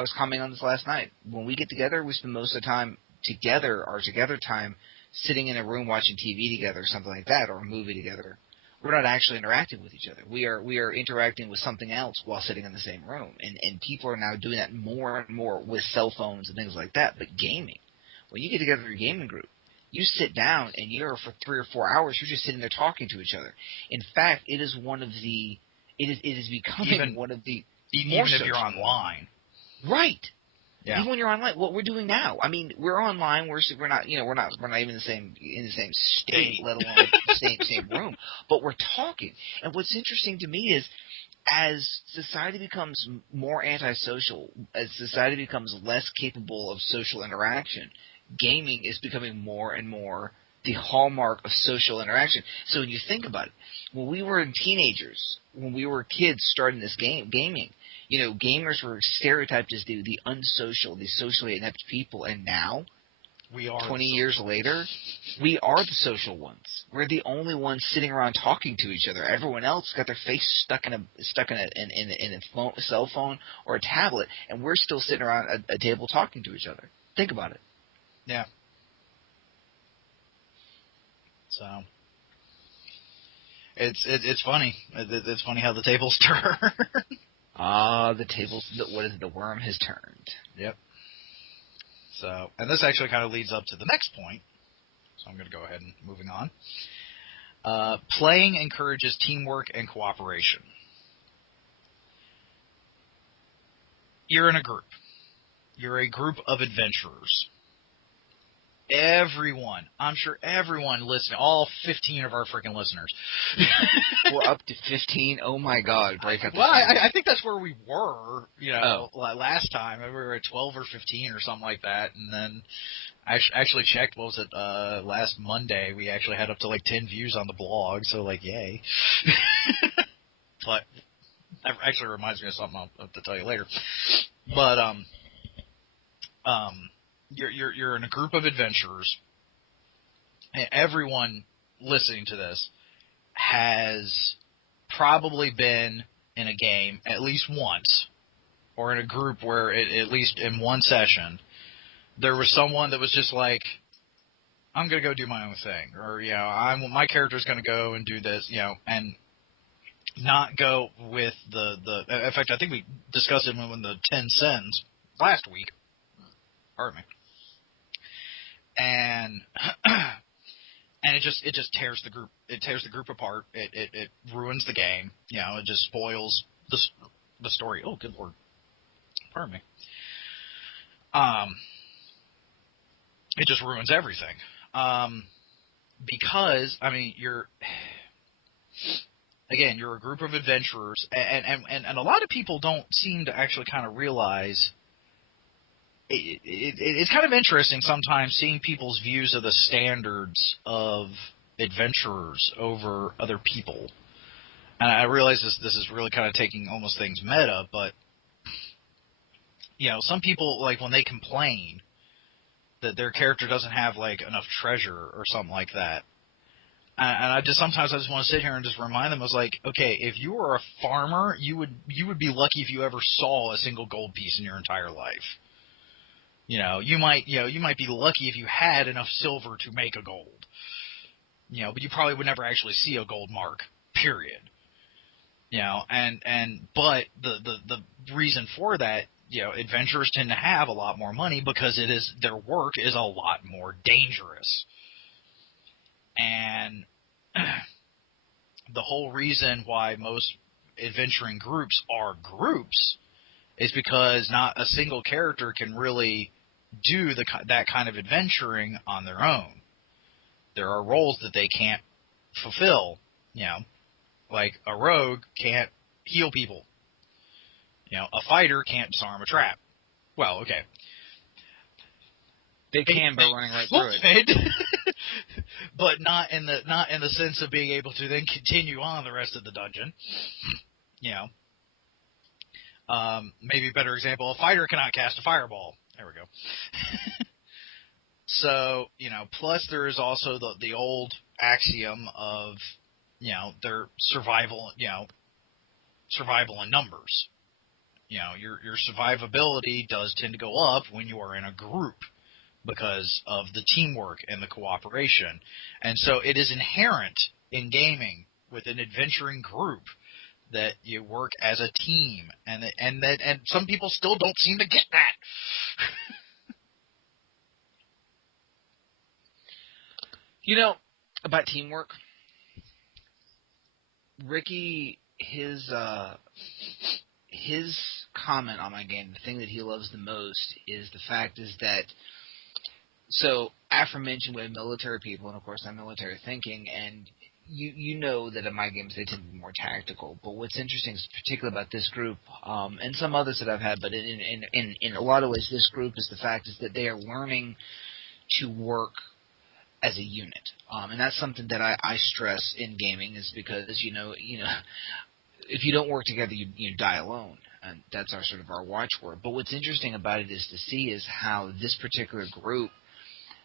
was commenting on this last night. When we get together, we spend most of the time together, our together time, sitting in a room watching TV together, or something like that, or a movie together. We're not actually interacting with each other. We are interacting with something else while sitting in the same room. And people are now doing that more and more with cell phones and things like that. But gaming, when you get together in a gaming group, You sit down and you're for 3 or 4 hours. You're just sitting there talking to each other. In fact, it is one of the. It is becoming one of the. Even if you're online. Right. Yeah. Even when you're online, what we're doing now. I mean, we're online. We're not we're not even in the same state, let alone same room. But we're talking. And what's interesting to me is, as society becomes more antisocial, as society becomes less capable of social interaction, gaming is becoming more and more the hallmark of social interaction. So when you think about it, when we were teenagers, when we were kids starting this gaming, gamers were stereotyped as the unsocial, the socially inept people, and now, we are 20 years later, we are the social ones. We're the only ones sitting around talking to each other. Everyone else got their face stuck in a cell phone or a tablet, and we're still sitting around a table talking to each other. Think about it. Yeah. So it's funny. It's funny how the tables turn. The tables. What is it? The worm has turned. Yep. So, and this actually kind of leads up to the next point. So I'm going to go ahead and moving on. Playing encourages teamwork and cooperation. You're in a group. You're a group of adventurers. Everyone, I'm sure everyone listening, all 15 of our freaking listeners. We're up to 15? Oh my God, break up the I think that's where we were, last time. We were at 12 or 15 or something like that. And then I actually checked, what was it, last Monday, we actually had up to 10 views on the blog, so yay. But that actually reminds me of something I'll have to tell you later. But, You're in a group of adventurers, and everyone listening to this has probably been in a game at least once, or in a group where at least in one session there was someone that was just like, I'm going to go do my own thing, or my character's going to go and do this, and not go with the. In fact, I think we discussed it when the 10 sins last week. Pardon me. And it just tears the group. It tears the group apart. It ruins the game. It just spoils the story. Oh, good lord. Pardon me. It just ruins everything. Because you're a group of adventurers, and a lot of people don't seem to actually kind of realize. It's kind of interesting sometimes seeing people's views of the standards of adventurers over other people. And I realize this is really kind of taking almost things meta, but some people, when they complain that their character doesn't have enough treasure or something like that, and I just want to sit here and just remind them, I was like, okay, if you were a farmer, you would be lucky if you ever saw a single gold piece in your entire life. You might be lucky if you had enough silver to make a gold. But you probably would never actually see a gold mark, period. But the reason for that, adventurers tend to have a lot more money because their work is a lot more dangerous. And the whole reason why most adventuring groups are groups is because not a single character can really do that kind of adventuring on their own. There are roles that they can't fulfill, like a rogue can't heal people. A fighter can't disarm a trap. Well, okay. They can by running right through it. But not in the sense of being able to then continue on the rest of the dungeon. Maybe a better example, a fighter cannot cast a fireball. There we go. So, plus there is also the old axiom of, their survival in numbers. Your survivability does tend to go up when you are in a group because of the teamwork and the cooperation. And so it is inherent in gaming with an adventuring group that you work as a team, and some people still don't seem to get that. You know, about teamwork, Ricky, his comment on my game, the thing that he loves the most is the fact is that, so aforementioned, we have military people, and of course I'm military thinking, and you know that in my games they tend to be more tactical. But what's interesting, is particularly about this group, and some others that I've had, but in a lot of ways, this group is the fact is that they are learning to work as a unit, and that's something that I stress in gaming, is because if you don't work together, you die alone, and that's our watchword. But what's interesting about it is to see is how this particular group,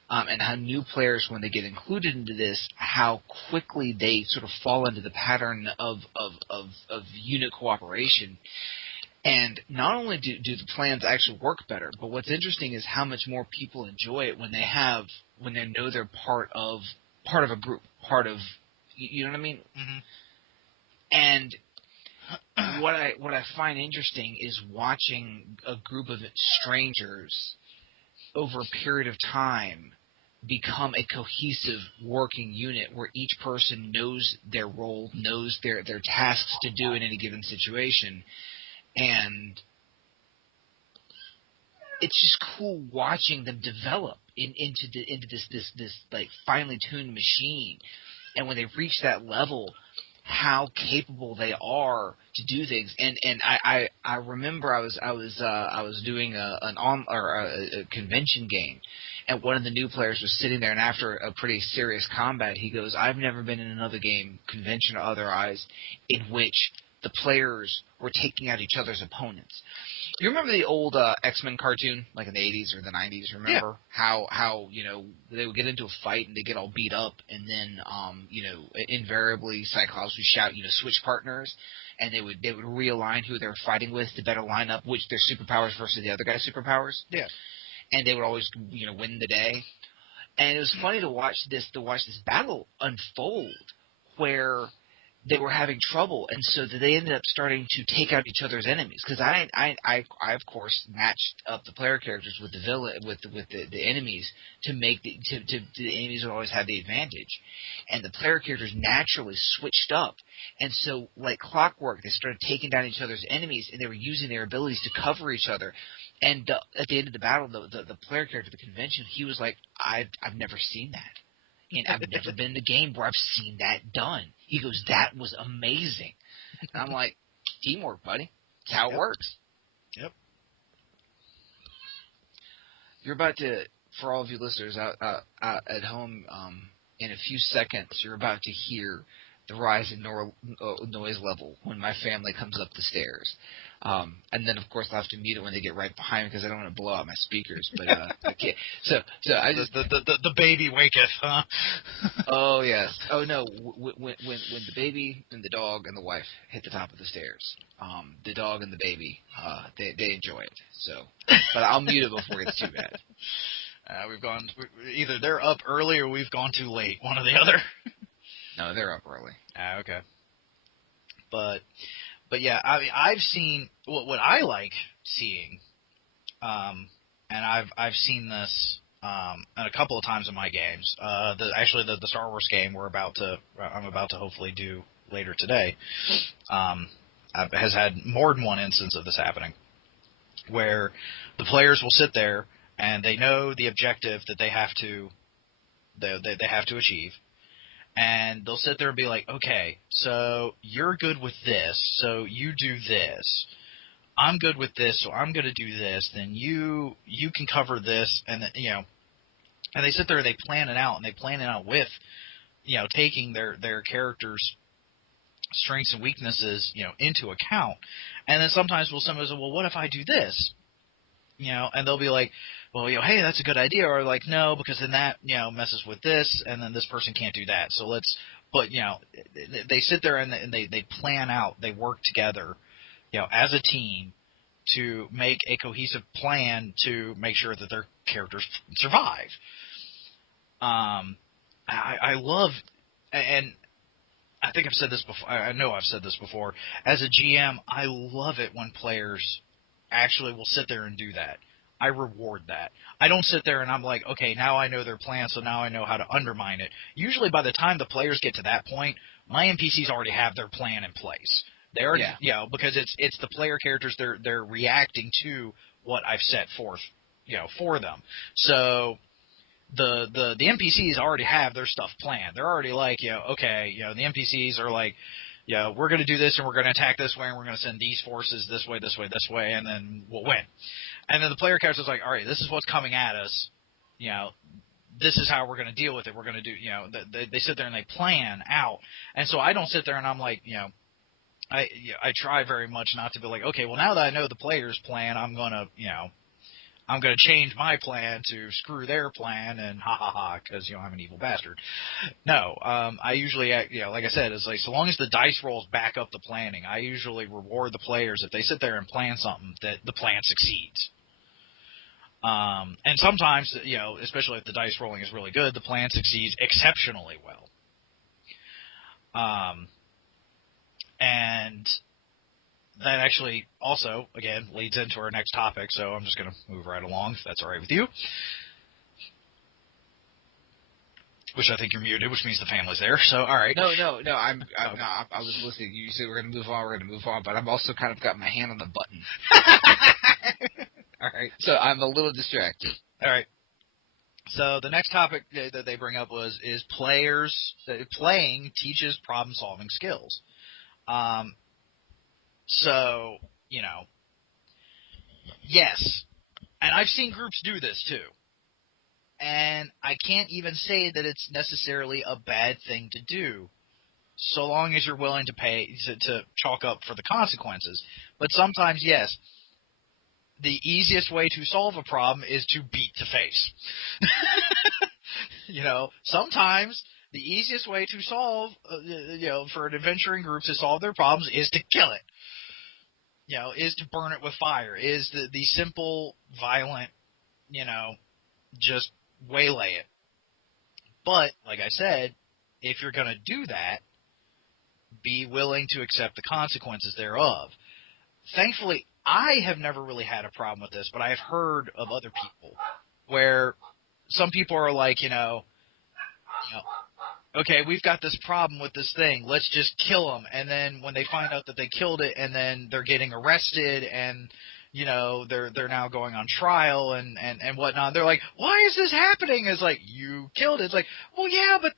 and how new players, when they get included into this, how quickly they sort of fall into the pattern of unit cooperation. And not only do the plans actually work better, but what's interesting is how much more people enjoy it when they know they're part of a group, you know what I mean? Mm-hmm. And what I find interesting is watching a group of strangers over a period of time become a cohesive working unit where each person knows their role, knows their tasks to do in any given situation, and it's just cool watching them develop into this like finely tuned machine. And when they reach that level, how capable they are to do things. And I remember I was doing a convention game, and one of the new players was sitting there, and after a pretty serious combat, he goes, "I've never been in another game, convention or otherwise, in which the players were taking out each other's opponents." You remember the old X-Men cartoon, like in the 80s or the 90s? Remember how they would get into a fight and they get all beat up, and then invariably Cyclops would shout, switch partners, and they would realign who they were fighting with to better line up which their superpowers versus the other guy's superpowers. Yeah. And they would always win the day. And it was funny to watch this battle unfold where they were having trouble, and so they ended up starting to take out each other's enemies. Because I of course matched up the player characters with the villain with the enemies to make the enemies would always have the advantage, and the player characters naturally switched up, and so like clockwork they started taking down each other's enemies, and they were using their abilities to cover each other. And at the end of the battle, the player character at the convention, he was like, I've never seen that. And I've never been in a game where I've seen that done. He goes, that was amazing. And I'm like, teamwork, buddy. It's how it works. Yep. You're about to, for all of you listeners out at home, in a few seconds, you're about to hear the rise in noise level when my family comes up the stairs. And then, of course, I'll have to mute it when they get right behind me because I don't want to blow out my speakers. But okay. So I just the baby waketh, huh? Oh yes. Oh no. When the baby and the dog and the wife hit the top of the stairs, the dog and the baby, they enjoy it. So, but I'll mute it before it gets too bad. We've gone either they're up early or we've gone too late, one or the other. No, they're up early. Okay. But yeah, I mean, I've seen what I like seeing, and I've seen this and a couple of times in my games. The Star Wars game I'm about to hopefully do later today, has had more than one instance of this happening, where the players will sit there and they know the objective that they have to achieve. And they'll sit there and be like, okay, so you're good with this, so you do this. I'm good with this, so I'm going to do this. Then you can cover this, and and they sit there and they plan it out, and they plan it out with, taking their characters' strengths and weaknesses, into account. And then sometimes somebody say, well, what if I do this? And they'll be like, well, hey, that's a good idea, or like, no, because then that, messes with this, and then this person can't do that. So but they sit there and they plan out, they work together, as a team to make a cohesive plan to make sure that their characters survive. I love, and I think I've said this before. I know I've said this before. As a GM, I love it when players actually will sit there and do that. I reward that. I don't sit there and I'm like, okay, now I know their plan, so now I know how to undermine it. Usually by the time the players get to that point, my NPCs already have their plan in place. They already, because it's the player characters, they're reacting to what I've set forth, for them. So the NPCs already have their stuff planned. They're already like, okay, the NPCs are like, we're going to do this and we're going to attack this way and we're going to send these forces this way, this way, this way, and then we'll win. And then the player character's like, all right, this is what's coming at us. This is how we're going to deal with it. We're going to do, they sit there and they plan out. And so I don't sit there and I'm like, I try very much not to be like, okay, well, now that I know the player's plan, I'm going to change my plan to screw their plan and because, I'm an evil bastard. No, I usually, like I said, it's like, so long as the dice rolls back up the planning, I usually reward the players if they sit there and plan something that the plan succeeds. And sometimes, especially if the dice rolling is really good, the plan succeeds exceptionally well. And that actually also, again, leads into our next topic, so I'm just going to move right along, if that's all right with you. Which I think you're muted, which means the family's there, so all right. No, I was listening. You said we're going to move on, but I've also kind of got my hand on the button. All right. So I'm a little distracted. All right. So the next topic that they bring up is playing teaches problem-solving skills. So, yes. And I've seen groups do this too. And I can't even say that it's necessarily a bad thing to do, so long as you're willing to chalk up for the consequences. But sometimes, yes, the easiest way to solve a problem is to beat the face. Sometimes the easiest way to solve, for an adventuring group to solve their problems is to kill it. Is to burn it with fire. Is the simple, violent, just waylay it. But, like I said, if you're going to do that, be willing to accept the consequences thereof. Thankfully, I have never really had a problem with this, but I have heard of other people where some people are like, okay, we've got this problem with this thing, let's just kill them. And then when they find out that they killed it, and then they're getting arrested, and they're now going on trial and whatnot, they're like, why is this happening? It's like, you killed it. It's like, well, yeah, but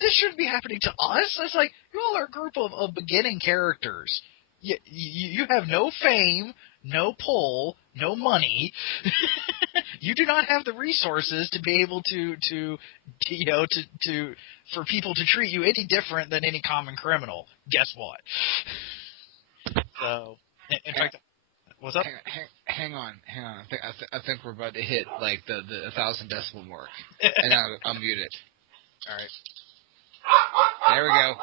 this shouldn't be happening to us. It's like, you all are a group of beginning characters. You have no fame, no pull, no money. You do not have the resources to be able to for people to treat you any different than any common criminal. Guess what? So, in fact, what's up? Hang on. I think we're about to hit like the 1,000 decibel mark, and I'll mute it. All right. There we go.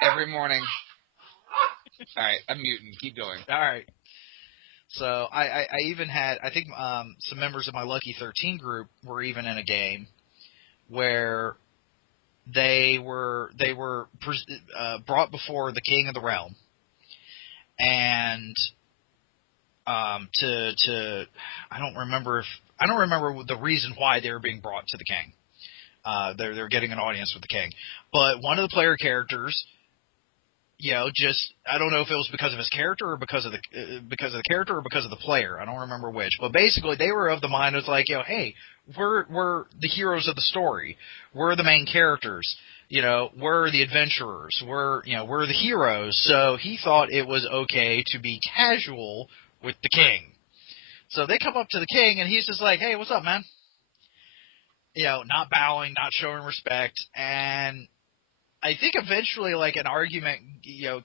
Every morning. All right, I'm muting. Keep going. All right. So I even had, I think some members of my Lucky 13 group were even in a game where they were brought before the king of the realm, and I don't remember the reason why they were being brought to the king. They're getting an audience with the king, but one of the player characters, I don't know if it was because of his character or because of the character or because of the player. I don't remember which, but basically they were of the mind of like, hey, we're the heroes of the story. We're the main characters. We're the adventurers. We're the heroes. So he thought it was okay to be casual with the king. So they come up to the king and he's just like, hey, what's up, man? Not bowing, not showing respect, and I think eventually, like, an argument,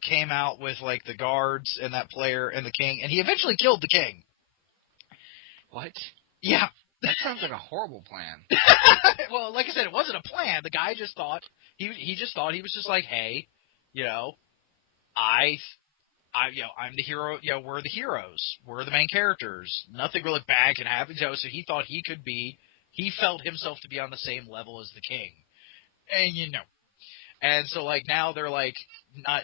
came out with, like, the guards and that player and the king, and he eventually killed the king. What? Yeah. That sounds like a horrible plan. Well, like I said, it wasn't a plan. The guy just thought, he just thought, he was just like, hey, I'm the hero, we're the heroes. We're the main characters. Nothing really bad can happen. So he thought he felt himself to be on the same level as the king. And, And so like now they're like not,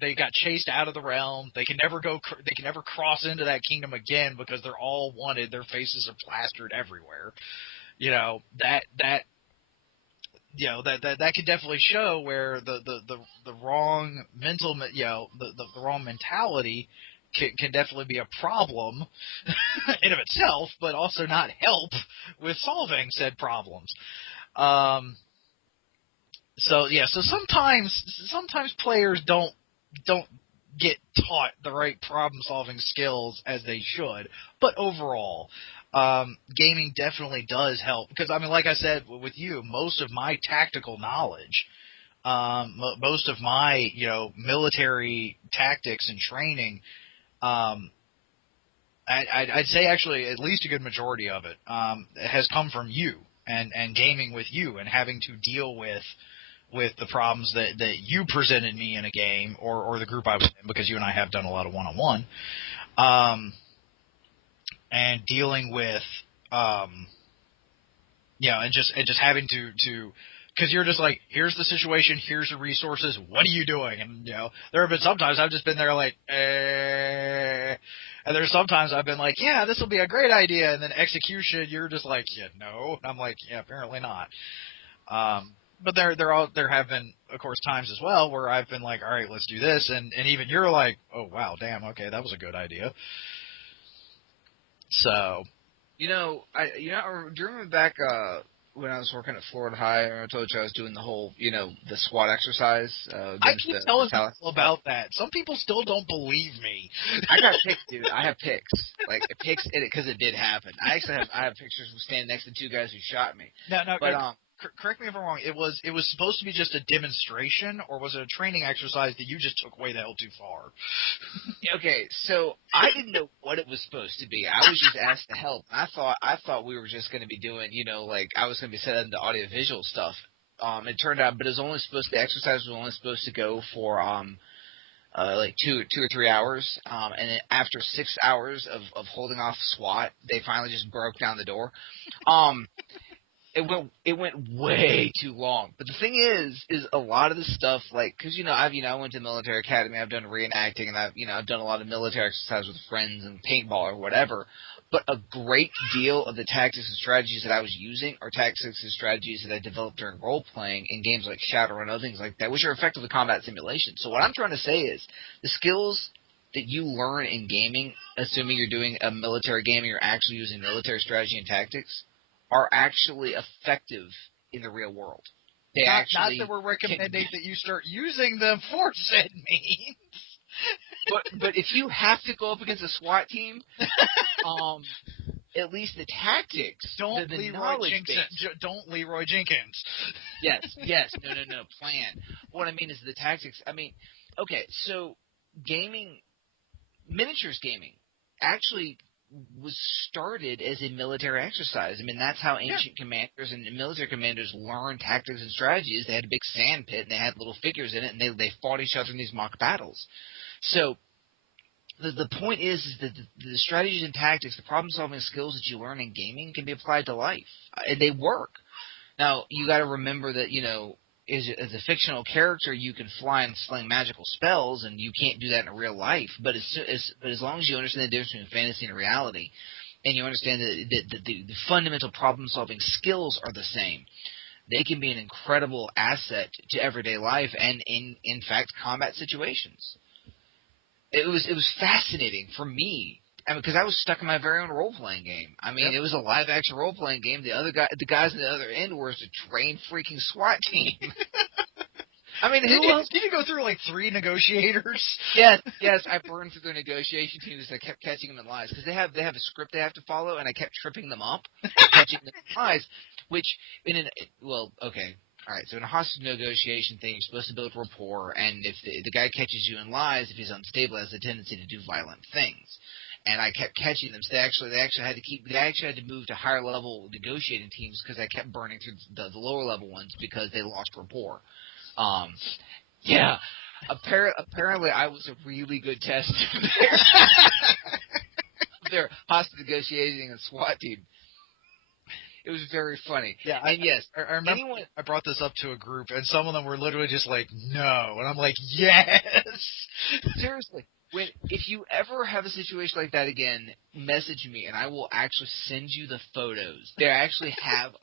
they got chased out of the realm. They can never they can never cross into that kingdom again because they're all wanted. Their faces are plastered everywhere. That could definitely show where the wrong the wrong mentality can definitely be a problem in of itself, but also not help with solving said problems. So sometimes players don't get taught the right problem solving skills as they should, but overall, gaming definitely does help because I mean, like I said with you, most of my tactical knowledge, most of my military tactics and training, I'd say actually at least a good majority of it has come from you and gaming with you and having to deal with the problems that you presented me in a game or the group I was in, because you and I have done a lot of one-on-one, and dealing with and just having to because you're just like, here's the situation, here's the resources, what are you doing? And there have been sometimes I've just been there like, and there's sometimes I've been like, yeah, this will be a great idea, and then execution, you're just like, yeah, no, and I'm like, yeah, apparently not. But there have been, of course, times as well where I've been like, all right, let's do this, and even you're like, oh wow, damn, okay, that was a good idea. So, do you remember back when I was working at Florida High, I told you I was doing the whole, the SWAT exercise. I keep telling people about that. Some people still don't believe me. I got pics, dude. I have pics, like pics in it because it did happen. I have pictures of standing next to two guys who shot me. No, correct me if I'm wrong. It was supposed to be just a demonstration, or was it a training exercise that you just took way the hell too far? Okay, so I didn't know what it was supposed to be. I was just asked to help. I thought we were just going to be doing, like I was going to be setting the audiovisual stuff. It turned out, but the exercise was only supposed to go for like 2 or 3 hours. And then after 6 hours of holding off SWAT, they finally just broke down the door. It went way too long. But the thing is a lot of the stuff, like, because I went to military academy, I've done reenacting, and I've done a lot of military exercise with friends and paintball or whatever. But a great deal of the tactics and strategies that I was using are tactics and strategies that I developed during role playing in games like Shadowrun and other things like that, which are effectively combat simulations. So what I'm trying to say is the skills that you learn in gaming, assuming you're doing a military game and you're actually using military strategy and tactics, are actually effective in the real world. Not that we're recommending that you start using them for said means. But if you have to go up against a SWAT team, at least the tactics, don't Leroy Jenkins. Yes, no, plan. What I mean is the tactics. I mean, okay, so miniatures gaming, actually was started as a military exercise. I mean, that's how ancient commanders and military commanders learned tactics and strategies. They had a big sand pit, and they had little figures in it, and they fought each other in these mock battles. So the point is that the strategies and tactics, the problem-solving skills that you learn in gaming can be applied to life, and they work. Now, you got to remember that, as a fictional character, you can fly and sling magical spells, and you can't do that in real life. But as long as you understand the difference between fantasy and reality, and you understand that the fundamental problem-solving skills are the same, they can be an incredible asset to everyday life and, in fact, combat situations. It was fascinating for me. I mean, because I was stuck in my very own role-playing game. I mean, It was a live-action role-playing game. The guys on the other end were a trained freaking SWAT team. I mean, did you go through like 3 negotiators? Yes, I burned through their negotiation teams. I kept catching them in lies because they have a script they have to follow, and I kept tripping them up, catching them in lies. Which okay. All right, so in a hostage negotiation thing, you're supposed to build rapport, and if the guy catches you in lies, if he's unstable, has a tendency to do violent things. And I kept catching them, so they actually had to move to higher level negotiating teams because I kept burning through the lower level ones because they lost rapport. Apparently I was a really good tester their hostage negotiating and SWAT team. It was very funny. Yeah, and yes, I remember I brought this up to a group, and some of them were literally just like, no. And I'm like, yes! Seriously. If you ever have a situation like that again, message me, and I will actually send you the photos. I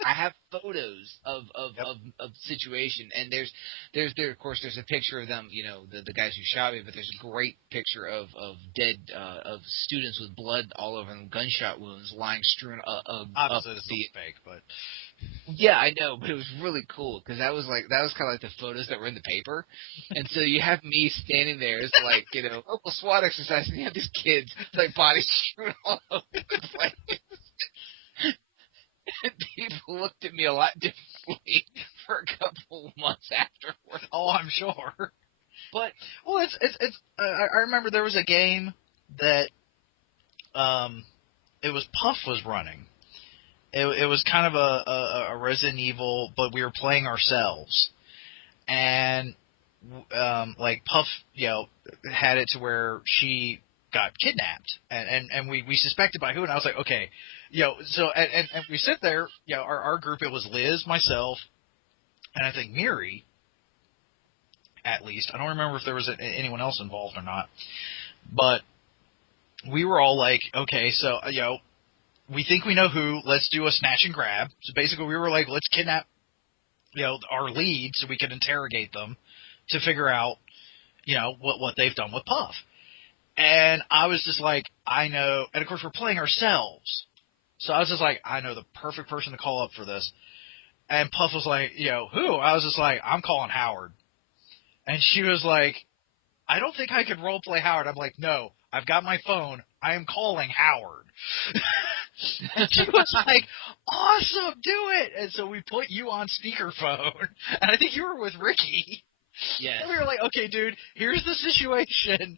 have photos of situation, and there's of course there's a picture of them, the guys who shot me, but there's a great picture of dead of students with blood all over them, gunshot wounds lying strewn obviously it's fake, but yeah, I know, but it was really cool because that was kind of like the photos that were in the paper, and so you have me standing there as like local SWAT exercise, and you have these kids like bodies strewn all over the place. And people looked at me a lot differently for a couple of months afterwards. Oh, I'm sure. But it's I remember there was a game that it was Puff was running. It was kind of a Resident Evil, but we were playing ourselves, and like Puff, had it to where she got kidnapped, and we suspected by who, and I was like, okay, so and we sit there, our group, it was Liz, myself, and I think Miri, at least. I don't remember if there was anyone else involved or not, but we were all like, okay, so we think we know who. Let's do a snatch and grab. So basically, we were like, let's kidnap, our lead so we can interrogate them to figure out, what they've done with Puff. And I was just like, I know. And of course, we're playing ourselves. So I was just like, I know the perfect person to call up for this. And Puff was like, who? I was just like, I'm calling Howard. And she was like, I don't think I could role play Howard. I'm like, no, I've got my phone. I am calling Howard. And she was like, awesome, do it. And so we put you on speakerphone. And I think you were with Ricky. yes. And we were like, okay, dude, here's the situation.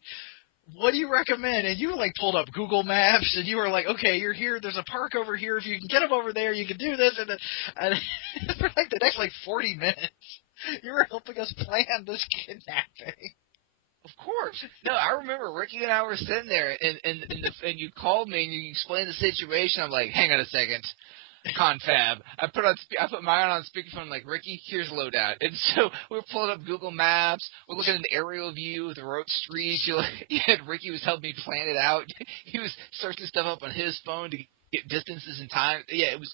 What do you recommend? And you pulled up Google Maps, and you were like, okay, you're here. There's a park over here. If you can get them over there, you can do this. And for the next 40 minutes, you were helping us plan this kidnapping. Of course. No, I remember Ricky and I were sitting there, and you called me and you explained the situation. I'm like, hang on a second, confab. I put mine on speakerphone. I'm like, Ricky, here's loadout. And so we're pulling up Google Maps. We're looking at an aerial view of the road streets. Ricky was helping me plan it out. He was searching stuff up on his phone to get distances and time. Yeah, it was.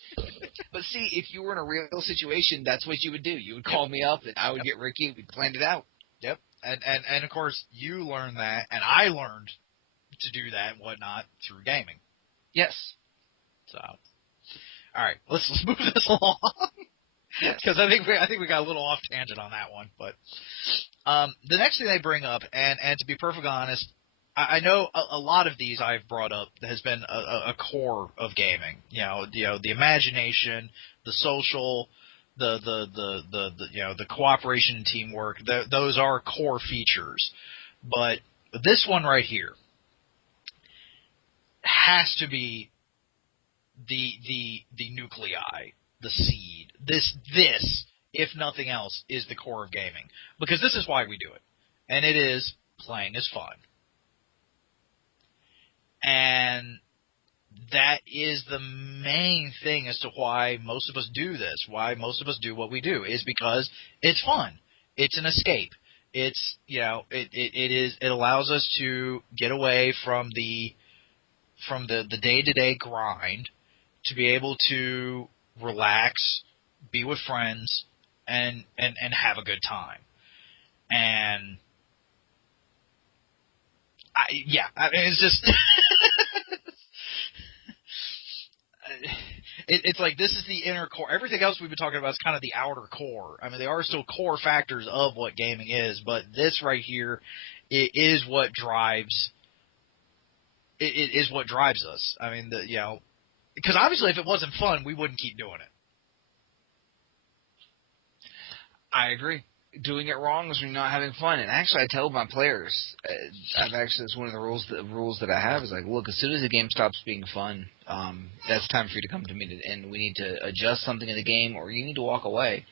But see, if you were in a real situation, that's what you would do. You would call me up, and I would get Ricky, and we'd plan it out. Yep. And of course, you learned that, and I learned to do that and whatnot through gaming. Yes. So, all right, let's move this along, because I think we got a little off tangent on that one. But the next thing they bring up, and to be perfectly honest, I know a lot of these I've brought up has been a core of gaming. The imagination, the social. The cooperation and teamwork, those are core features. But this one right here has to be the nuclei, the seed. This, if nothing else, is the core of gaming. Because this is why we do it. And it is playing is fun. And that is the main thing as to why most of us do this, why most of us do what we do, is because it's fun. It's an escape. It's, it allows us to get away from the day-to-day grind, to be able to relax, be with friends, and have a good time. And it's just it's like this is the inner core. Everything else we've been talking about is kind of the outer core. I mean, they are still core factors of what gaming is, but this right here, it is what drives. It is what drives us. I mean, because obviously if it wasn't fun, we wouldn't keep doing it. I agree. Doing it wrong is when you're not having fun. And actually, I tell my players, it's one of the rules that I have is like, look, as soon as the game stops being fun, that's time for you to come to me, and we need to adjust something in the game, or you need to walk away.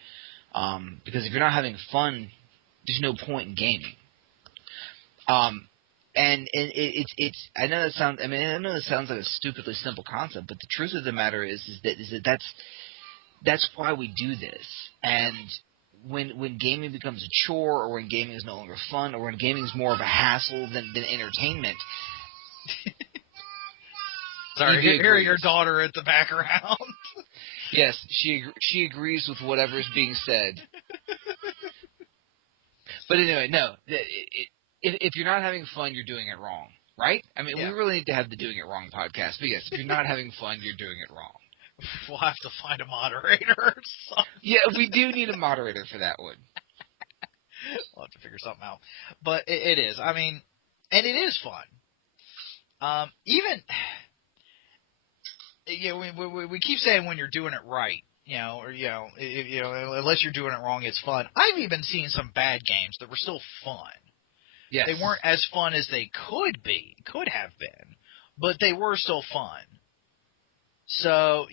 Because if you're not having fun, there's no point in gaming. And it's I know that sounds like a stupidly simple concept, but the truth of the matter is that that's why we do this. And when gaming becomes a chore, or when gaming is no longer fun, or when gaming is more of a hassle than entertainment. Sorry, hearing your daughter at the background. Yes, she agrees with whatever is being said. But anyway, no. If you're not having fun, you're doing it wrong, right? I mean, we really need to have the Doing It Wrong podcast. But yes, if you're not having fun, you're doing it wrong. We'll have to find a moderator or something. Yeah, we do need a moderator for that one. We'll have to figure something out. But it is. I mean, and it is fun. Even, we keep saying when you're doing it right, unless you're doing it wrong, it's fun. I've even seen some bad games that were still fun. Yes. They weren't as fun as they could have been, but they were still fun. So,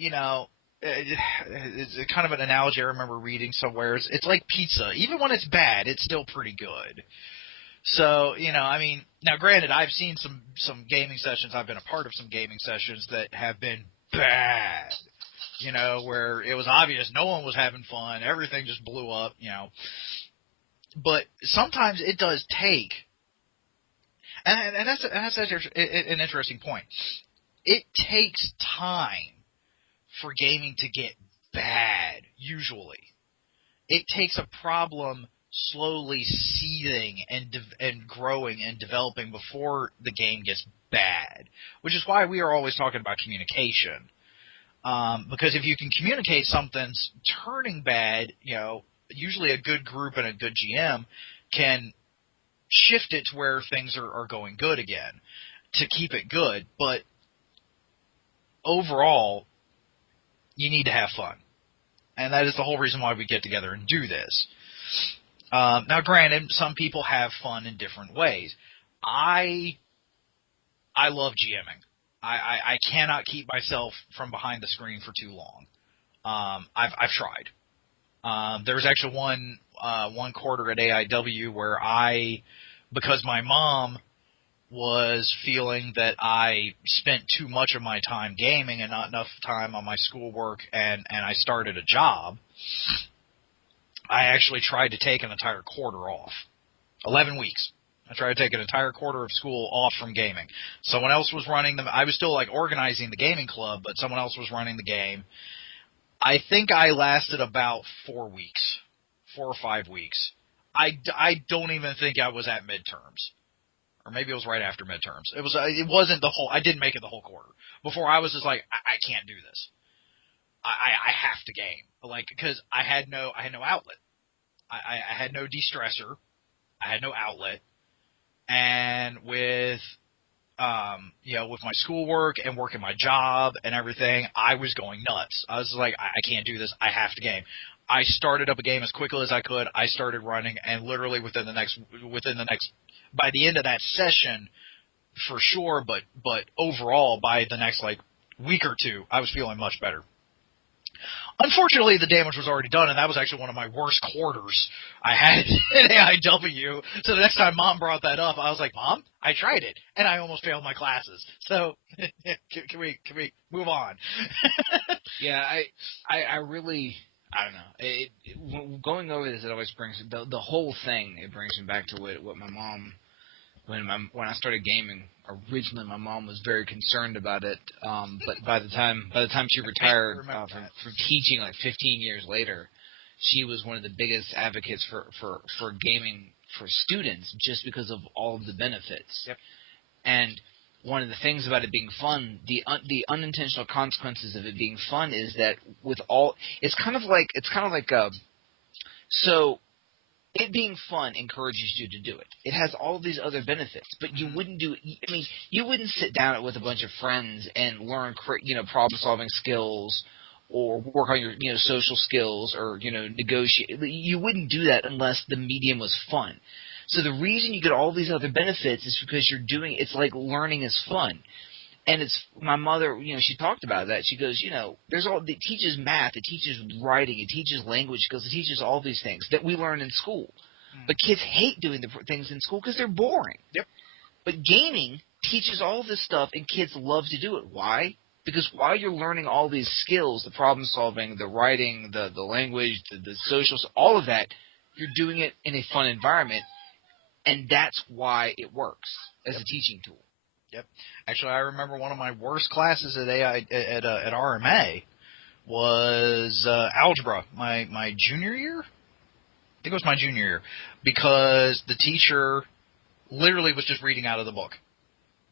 it's kind of an analogy I remember reading somewhere. It's like pizza. Even when it's bad, it's still pretty good. So, I mean, now granted, I've seen some gaming sessions, I've been a part of some gaming sessions that have been bad, where it was obvious no one was having fun, everything just blew up, But sometimes it does take, and that's an interesting point. It takes time for gaming to get bad, usually. It takes a problem slowly seething and growing and developing before the game gets bad, which is why we are always talking about communication. Because if you can communicate something's turning bad, usually a good group and a good GM can shift it to where things are going good again to keep it good. But overall, you need to have fun. And that is the whole reason why we get together and do this. Now, granted, some people have fun in different ways. I love GMing. I cannot keep myself from behind the screen for too long. I've tried. There was actually one quarter at AIW where because my mom was feeling that I spent too much of my time gaming and not enough time on my schoolwork, and I started a job, I actually tried to take an entire quarter off. 11 weeks. I tried to take an entire quarter of school off from gaming. Someone else was running I was still organizing the gaming club, but someone else was running the game. I think I lasted about 4 weeks, 4 or 5 weeks. I don't even think I was at midterms. Or maybe it was right after midterms. It wasn't the whole. I didn't make it the whole quarter. Before I was just like, I can't do this. I have to game, because I had no outlet. I had no de-stressor. I had no outlet, and with with my schoolwork and working my job and everything, I was going nuts. I was like, I can't do this. I have to game. I started up a game as quickly as I could. I started running, and literally within the next by the end of that session, for sure, but overall by the next week or two, I was feeling much better. Unfortunately, the damage was already done, and that was actually one of my worst quarters I had at AIW. So the next time Mom brought that up, I was like, Mom, I tried it, and I almost failed my classes. So can we move on? Yeah, I really, I don't know. Going over this, it always brings the whole thing. It brings me back to what my mom. When I started gaming, originally my mom was very concerned about it. But by the time she retired from teaching 15 years later, she was one of the biggest advocates for gaming for students just because of all of the benefits. Yep. And one of the things about it being fun, the unintentional consequences of it being fun is that it's kind of like it being fun encourages you to do it. It has all these other benefits, but you wouldn't you wouldn't sit down with a bunch of friends and learn, problem-solving skills or work on your, social skills or, negotiate. You wouldn't do that unless the medium was fun. So the reason you get all these other benefits is because it's like learning is fun. And it's my mother, she talked about that. She goes, it teaches math, it teaches writing, it teaches language, because it teaches all these things that we learn in school. But kids hate doing the things in school because they're boring. Yep. But gaming teaches all this stuff, and kids love to do it. Why? Because while you're learning all these skills, the problem solving, the writing, the language, the socials, all of that, you're doing it in a fun environment, and that's why it works as a teaching tool. Yep. Actually, I remember one of my worst classes at at RMA was algebra. My junior year. I think it was my junior year, because the teacher literally was just reading out of the book.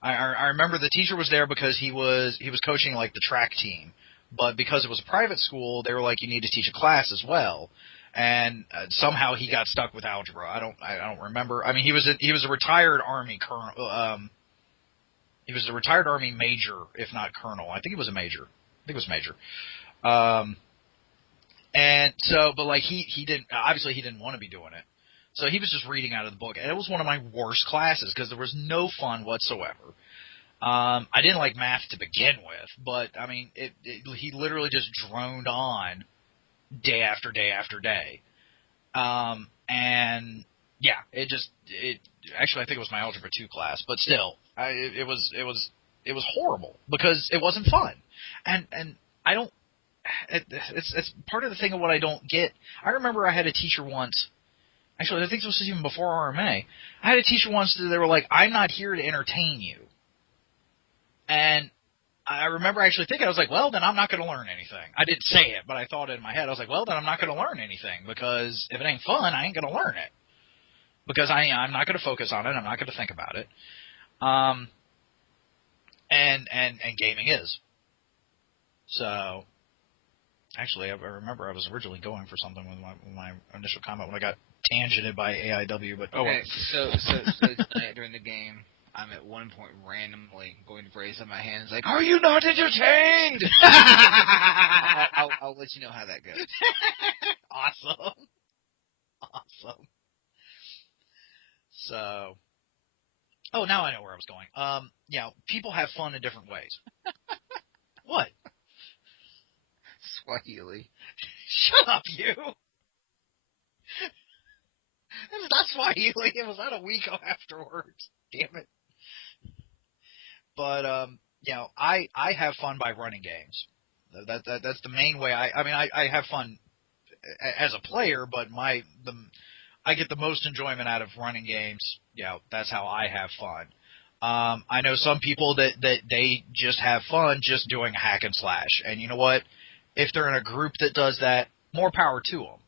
I remember the teacher was there because he was coaching like the track team, but because it was a private school, they were like, you need to teach a class as well, and somehow he got stuck with algebra. I don't remember. I mean, he was a retired Army colonel. He was a retired Army major, if not colonel. I think he was a major. I think it was major. And so, but like he didn't want to be doing it. So he was just reading out of the book, and it was one of my worst classes because there was no fun whatsoever. I didn't like math to begin with, but I mean, he literally just droned on day after day after day. And yeah, actually I think it was my Algebra 2 class, but still, it was horrible because it wasn't fun, and I don't. It's part of the thing of what I don't get. I remember I had a teacher once. Actually, I think this was even before RMA. I had a teacher once that they were like, "I'm not here to entertain you." And I remember actually thinking, I was like, well, then I'm not going to learn anything. I didn't say it, but I thought it in my head. I was like, well, then I'm not going to learn anything, because if it ain't fun, I ain't going to learn it. Because I'm not going to focus on it. I'm not going to think about it. And gaming is. So, actually, I remember I was originally going for something with my initial comment when I got tangented by AIW, but okay, so tonight during the game, I'm at one point randomly going to raise up my hands like, are you not entertained? I'll let you know how that goes. Awesome. So, now I know where I was going. People have fun in different ways. What? Swahili. Shut up, you. It's not Swahili. It was not a week afterwards. Damn it. But I have fun by running games. That's the main way. I have fun as a player, but I get the most enjoyment out of running games. That's how I have fun. I know some people that they just have fun just doing hack and slash, and you know what? If they're in a group that does that, more power to them.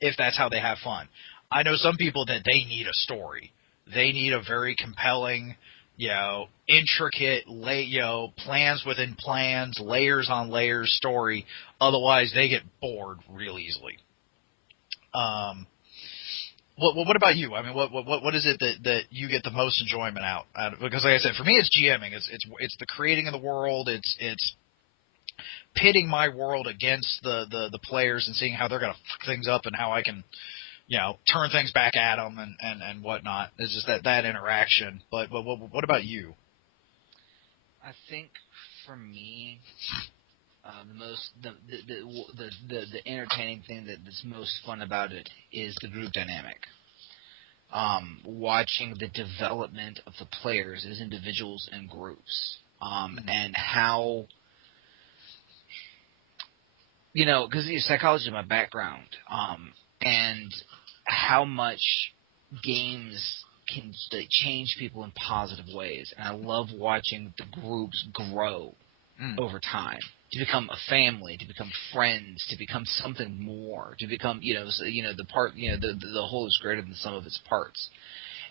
If that's how they have fun. I know some people that they need a story. They need a very compelling, intricate, plans within plans, layers on layers story. Otherwise, they get bored real easily. What about you? I mean, what is it that you get the most enjoyment out of? Because, like I said, for me, it's GMing. It's the creating of the world. It's pitting my world against the players and seeing how they're going to fuck things up and how I can, turn things back at them and whatnot. It's just that interaction. But what about you? I think for me, the entertaining thing that's most fun about it is the group dynamic. Watching the development of the players as individuals and groups, and how, because psychology is my background, and how much games can change people in positive ways. And I love watching the groups grow over time, to become a family, to become friends, to become something more, to become, the part, the whole is greater than the sum of its parts.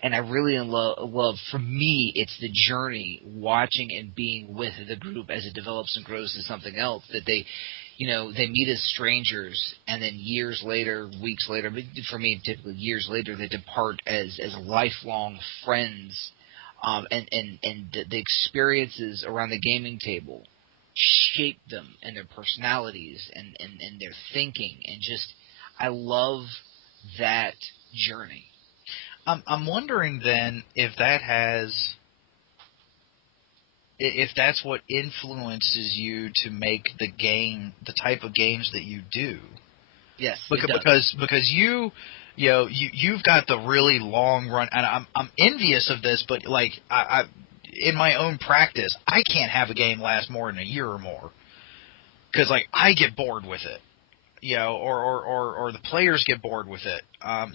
And I really love, for me, it's the journey, watching and being with the group as it develops and grows to something else, that they meet as strangers, and then years later, weeks later, but for me, typically years later, they depart as lifelong friends, and the experiences around the gaming table shape them and their personalities and their thinking, and just, I love that journey. I'm wondering then if that's what influences you to make the type of games that you do. Yes, because you, you've got the really long run, and I'm envious of this, but like I in my own practice, I can't have a game last more than a year or more because like I get bored with it, or the players get bored with it.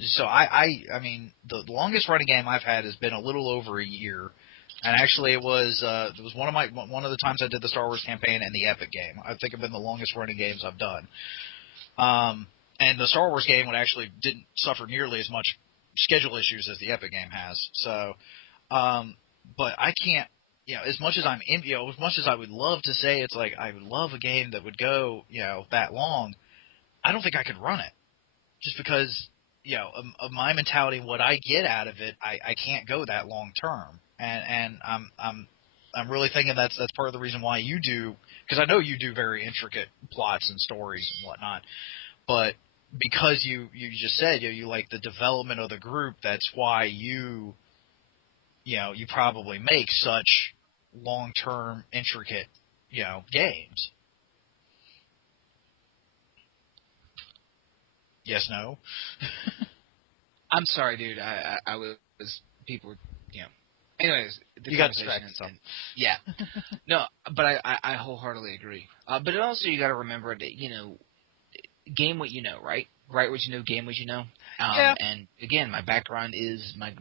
So I mean, the longest running game I've had has been a little over a year, and actually it was one of the times I did the Star Wars campaign and the Epic game. I think have been the longest running games I've done. And the Star Wars game didn't suffer nearly as much schedule issues as the Epic game has. So, but I can't, as much as as much as I would love to say it's like I would love a game that would go, that long. I don't think I could run it just because, of my mentality, what I get out of it, I can't go that long term. And I'm really thinking that's part of the reason why you do, because I know you do very intricate plots and stories and whatnot, but because you just said you like the development of the group, that's why you probably make such long-term intricate games. Yes, no. I'm sorry, dude. I was people were Anyways, you got distracted. Yeah. No, but I wholeheartedly agree. But also you got to remember that game what you know, right? Write what you know, game what you know. Yeah. And again, my background is in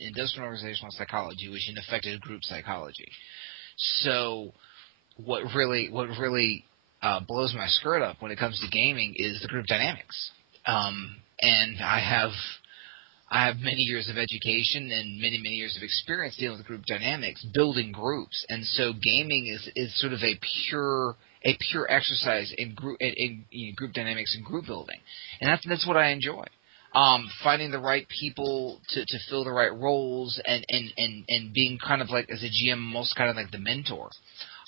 industrial organizational psychology, which in effect is group psychology. So what really blows my skirt up when it comes to gaming is the group dynamics. And I have many years of education and many years of experience dealing with group dynamics, building groups, and so gaming is sort of a pure exercise in group dynamics and group building, and that's what I enjoy. Finding the right people to fill the right roles and being kind of like as a GM, most kind of like the mentor,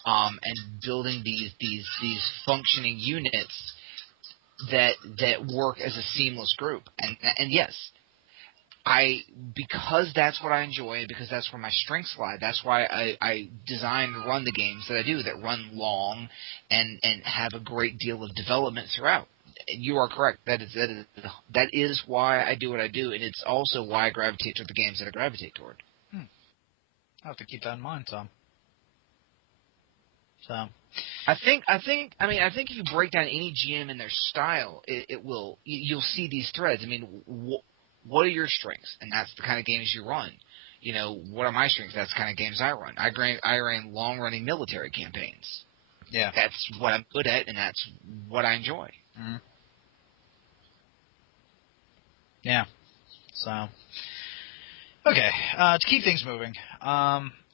and building these functioning units that work as a seamless group, and yes. Because that's what I enjoy, because that's where my strengths lie. That's why I design and run the games that I do, that run long and have a great deal of development throughout. You are correct. That is why I do what I do, and it's also why I gravitate toward the games that I gravitate toward. I'll have to keep that in mind, Tom. So, I think if you break down any GM and their style, you'll see these threads. I mean, what are your strengths? And that's the kind of games you run. What are my strengths? That's the kind of games I run. I ran long-running military campaigns. Yeah. That's what I'm good at, and that's what I enjoy. Mm-hmm. Yeah. So, okay. To keep things moving,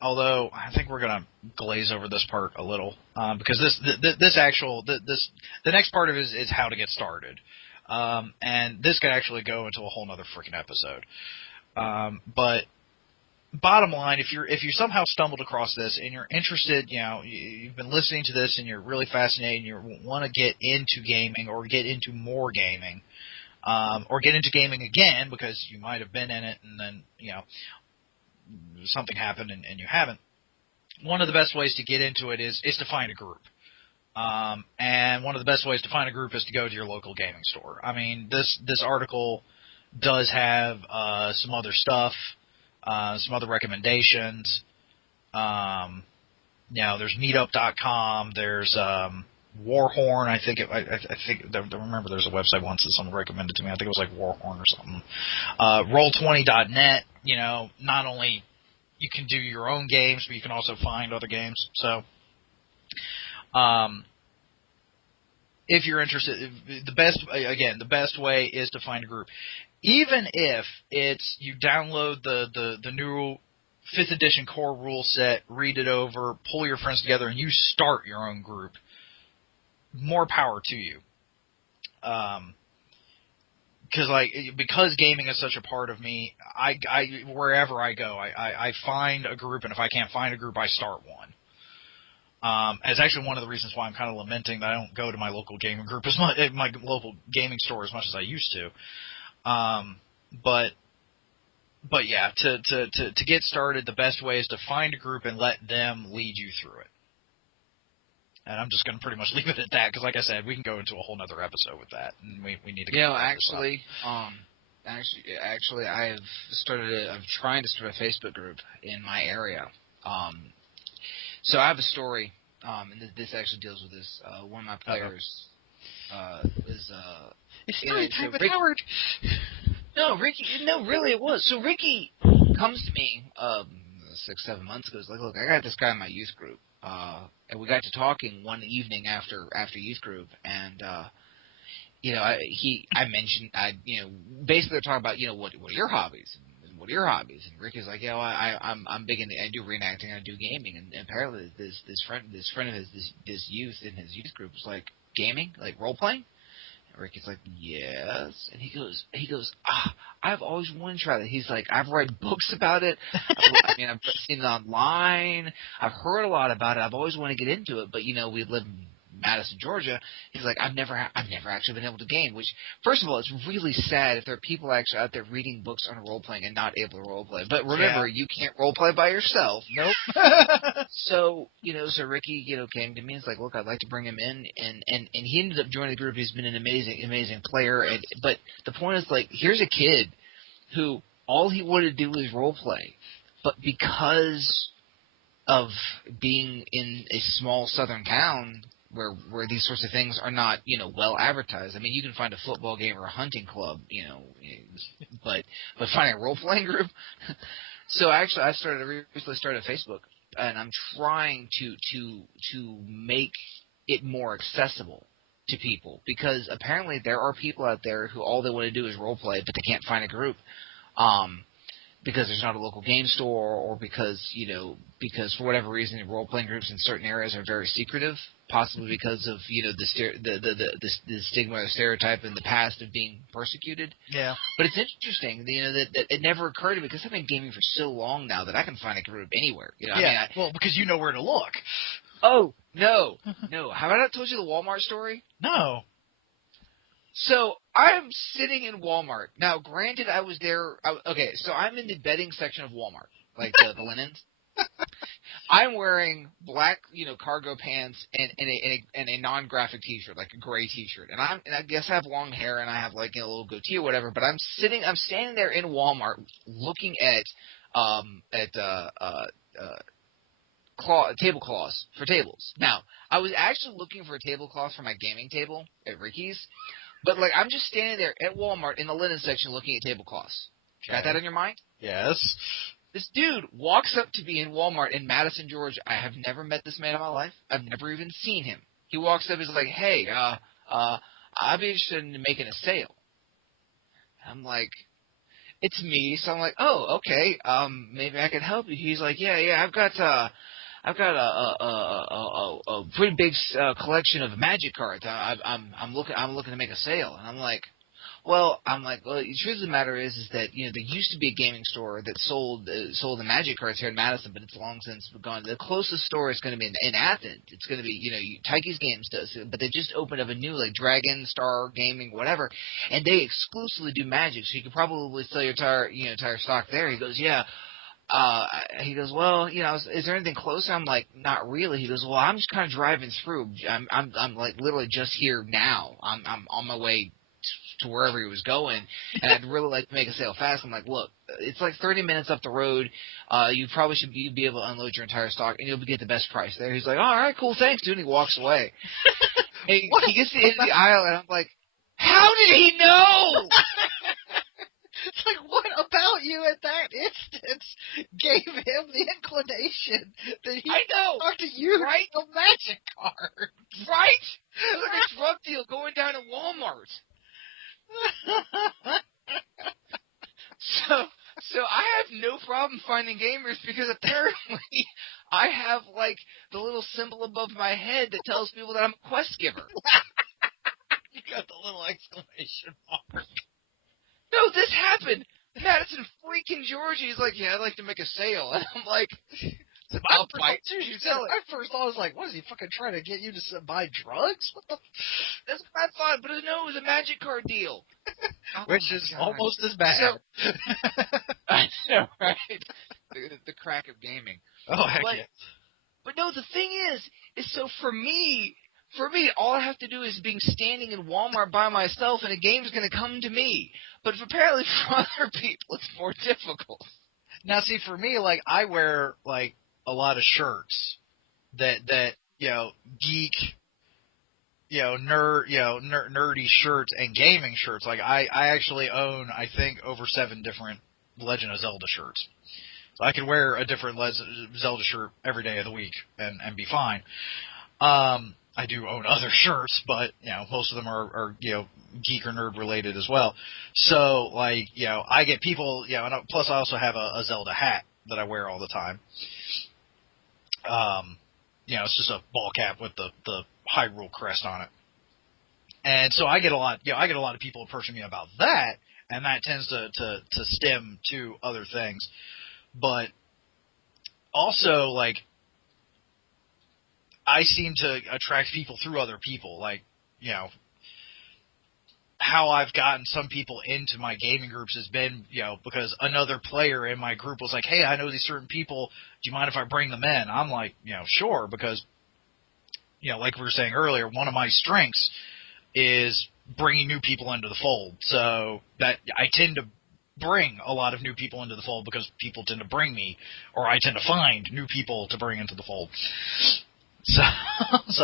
although I think we're going to glaze over this part a little, because the next part of it is how to get started. And this could actually go into a whole nother freaking episode. But bottom line, if you somehow stumbled across this and you're interested, you've been listening to this and you're really fascinated and you want to get into gaming or get into more gaming, or get into gaming again because you might have been in it and then, something happened and you haven't. One of the best ways to get into it is to find a group. And one of the best ways to find a group is to go to your local gaming store. I mean, this article does have some other stuff, some other recommendations. There's Meetup.com. There's Warhorn. I think I remember there's a website once that someone recommended to me. I think it was like Warhorn or something. Roll20.net. Not only you can do your own games, but you can also find other games. So, if you're interested, the best way is to find a group. Even if it's you download the new 5th edition core rule set, read it over, pull your friends together, and you start your own group, more power to you. Because gaming is such a part of me, I wherever I go, I find a group, and if I can't find a group, I start one. It's actually one of the reasons why I'm kind of lamenting that I don't go to my local gaming group my local gaming store as much as I used to. But yeah, to get started, the best way is to find a group and let them lead you through it. And I'm just going to pretty much leave it at that because, like I said, we can go into a whole nother episode with that, and we need to. Actually, I'm trying to start a Facebook group in my area. So I have a story, and this actually deals with this. One of my players is It's story time with Howard. No, Ricky. No, really, it was. So Ricky comes to me 6-7 months ago. He's like, look, I got this guy in my youth group, and we got to talking one evening after youth group, and I mentioned, basically they're talking about, what are your hobbies? And what are your hobbies? And Ricky's like, I'm big into, I do reenacting, I do gaming, and apparently this friend of his, this youth in his youth group was like, gaming, like role playing. And Ricky's like, yes, and he goes, I've always wanted to try that. He's like, I've read books about it. I've seen it online. I've heard a lot about it. I've always wanted to get into it, but we live in Madison, Georgia. He's like, I've never actually been able to game. Which, first of all, it's really sad if there are people actually out there reading books on role playing and not able to role play. But remember, you can't role play by yourself. Nope. So Ricky, came to me and was like, look, I'd like to bring him in, and he ended up joining the group. He's been an amazing player. But the point is, like, here's a kid who all he wanted to do was role play, but because of being in a small southern town where these sorts of things are not, well advertised. I mean, you can find a football game or a hunting club, but finding a role-playing group. So actually, I recently started Facebook, and I'm trying to make it more accessible to people, because apparently there are people out there who all they want to do is role play, but they can't find a group. Because there's not a local game store, or because for whatever reason, role-playing groups in certain areas are very secretive, possibly because of the stigma or stereotype in the past of being persecuted. Yeah. But it's interesting, that it never occurred to me, because I've been gaming for so long now that I can find a group anywhere. Well, because you know where to look. Oh no. Have I not told you the Walmart story? No. So I'm sitting in Walmart. Now, granted, I was there. Okay, so I'm in the bedding section of Walmart, like the linens. I'm wearing black, cargo pants and a non-graphic T-shirt, like a gray T-shirt, and I guess I have long hair and I have like a little goatee or whatever. But I'm standing there in Walmart looking at tablecloths for tables. Now, I was actually looking for a tablecloth for my gaming table at Ricky's. But, like, I'm just standing there at Walmart in the linen section looking at tablecloths. Got that in your mind? Yes. This dude walks up to me in Walmart in Madison, Georgia. I have never met this man in my life. I've never even seen him. He walks up, he's like, hey, I'd be interested in making a sale. I'm like, it's me. So I'm like, oh, okay, maybe I can help you. He's like, yeah, I've got a pretty big collection of Magic cards. I'm looking to make a sale, and I'm like, well, the truth of the matter is that there used to be a gaming store that sold the Magic cards here in Madison, but it's long since gone. The closest store is going to be in Athens. It's going to be Tyke's Games does, but they just opened up a new like Dragon Star Gaming whatever, and they exclusively do Magic, so you could probably sell your entire stock there. He goes, yeah. He goes, well, is there anything closer? I'm like, not really. He goes, well, I'm just kind of driving through. I'm like literally just here now. I'm on my way to wherever he was going, and I'd really like to make a sale fast. I'm like, look, it's like 30 minutes up the road. You probably should be able to unload your entire stock, and you'll get the best price there. He's like, all right, cool, thanks, dude. And he walks away. And he gets to the end of the aisle, and I'm like, how did he know? It's like, what about you at that instance gave him the inclination that he talked to you right? a Magic card? Right? It was like a drug deal going down to Walmart. So I have no problem finding gamers, because apparently I have like the little symbol above my head that tells people that I'm a quest giver. You got the little exclamation mark. No, this happened. Madison freaking Georgia. He's like, yeah, I'd like to make a sale. And I'm like, I'll bite you, sell it. My first thought was like, what is he fucking trying to get you to buy drugs? What the? That's what I thought, but no, it was a Magic card deal. Which is almost as bad. I know, right? The crack of gaming. Oh, heck but, yeah. But no, the thing is so for me, all I have to do is being standing in Walmart by myself, and a game's going to come to me. But apparently for other people, it's more difficult. Now, see, for me, like, I wear, like, a lot of shirts that geek, nerdy shirts and gaming shirts. Like, I actually own, I think, over 7 different Legend of Zelda shirts. So I could wear a different Zelda shirt every day of the week and be fine. I do own other shirts, but, most of them are geek or nerd related as well. So, like, I get people, and plus I also have a Zelda hat that I wear all the time. It's just a ball cap with the Hyrule crest on it. And so I get a lot of people approaching me about that, and that tends to stem to other things. But also, like, I seem to attract people through other people. Like, how I've gotten some people into my gaming groups has been, because another player in my group was like, hey, I know these certain people. Do you mind if I bring them in? I'm like, sure, because, like we were saying earlier, one of my strengths is bringing new people into the fold. So that I tend to bring a lot of new people into the fold because people tend to bring me, or I tend to find new people to bring into the fold. So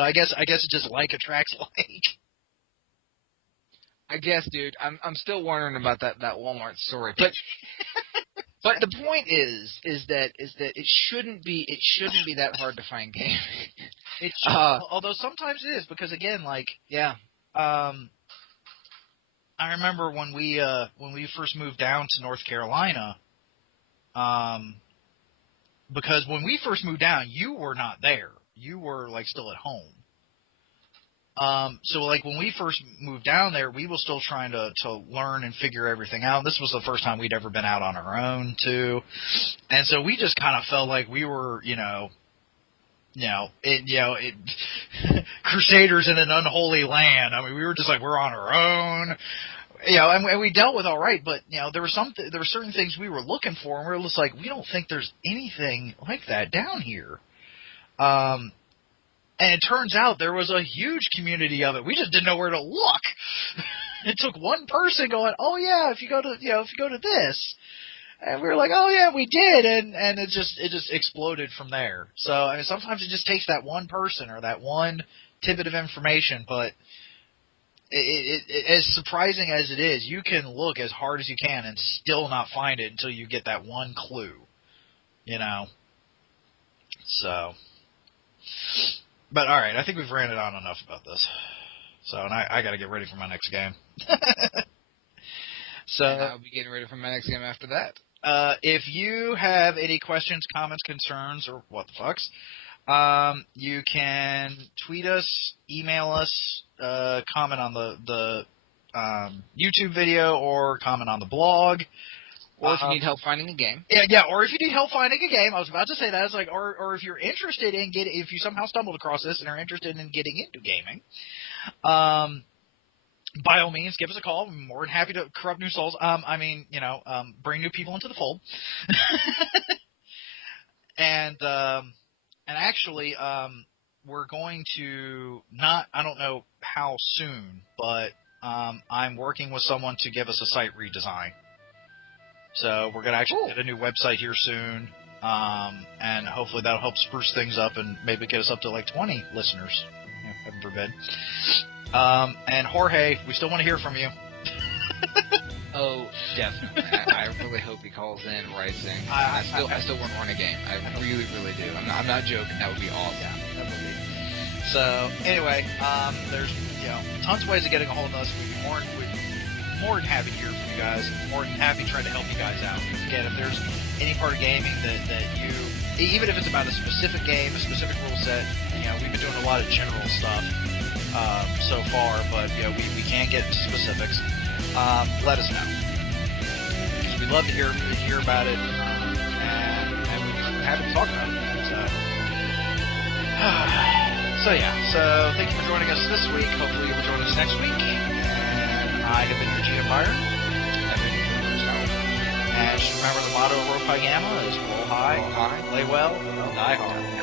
I guess it just like attracts like. I guess, dude. I'm still wondering about that Walmart story, but the point is that it shouldn't be that hard to find gaming. It should, although sometimes it is, because again, like, I remember when we first moved down to North Carolina, because when we first moved down, you were not there. You were, like, still at home. So, like, when we first moved down there, we were still trying to learn and figure everything out. This was the first time we'd ever been out on our own, too. And so we just kind of felt like we were, crusaders in an unholy land. I mean, we were just like, we're on our own. And we dealt with all right, but, there were certain things we were looking for, and we were just like, we don't think there's anything like that down here. And it turns out there was a huge community of it. We just didn't know where to look. It took one person going, oh yeah, if you go to this, and we were like, oh yeah, we did, and it just exploded from there. So I mean, sometimes it just takes that one person or that one tidbit of information, but it as surprising as it is, you can look as hard as you can and still not find it until you get that one clue. So. But all right, I think we've ranted on enough about this. So, and I got to get ready for my next game. So and I'll be getting ready for my next game after that. If you have any questions, comments, concerns, or what the fucks, you can tweet us, email us, comment on the YouTube video, or comment on the blog. Or if you need help finding a game. Yeah, or if you need help finding a game. I was about to say that. I was like, or if you're interested in if you somehow stumbled across this and are interested in getting into gaming, by all means, give us a call. I'm more than happy to corrupt new souls. Bring new people into the fold. And actually, we're going to I don't know how soon, but I'm working with someone to give us a site redesign. So we're going to actually get a new website here soon, and hopefully that'll help spruce things up and maybe get us up to like 20 listeners, heaven forbid. And Jorge, we still want to hear from you. Oh, definitely. I really hope he calls in and writes in. I still want to run a game. I really, really do. I'm not joking. That would be awesome. Yeah, that would be. So anyway, there's tons of ways of getting a hold of us. We'd be more than happy to hear from you guys. More than happy trying to help you guys out. Again, if there's any part of gaming that you, even if it's about a specific game, a specific rule set, we've been doing a lot of general stuff so far, but we can get into specifics. Let us know, because we'd love to hear about it, and we're happy to talk about it. So thank you for joining us this week. Hopefully you'll join us next week. I have been your GM Byron. I've been your Bruce Howard. And just remember the motto of Ropai Gamma is roll high, play well, die hard.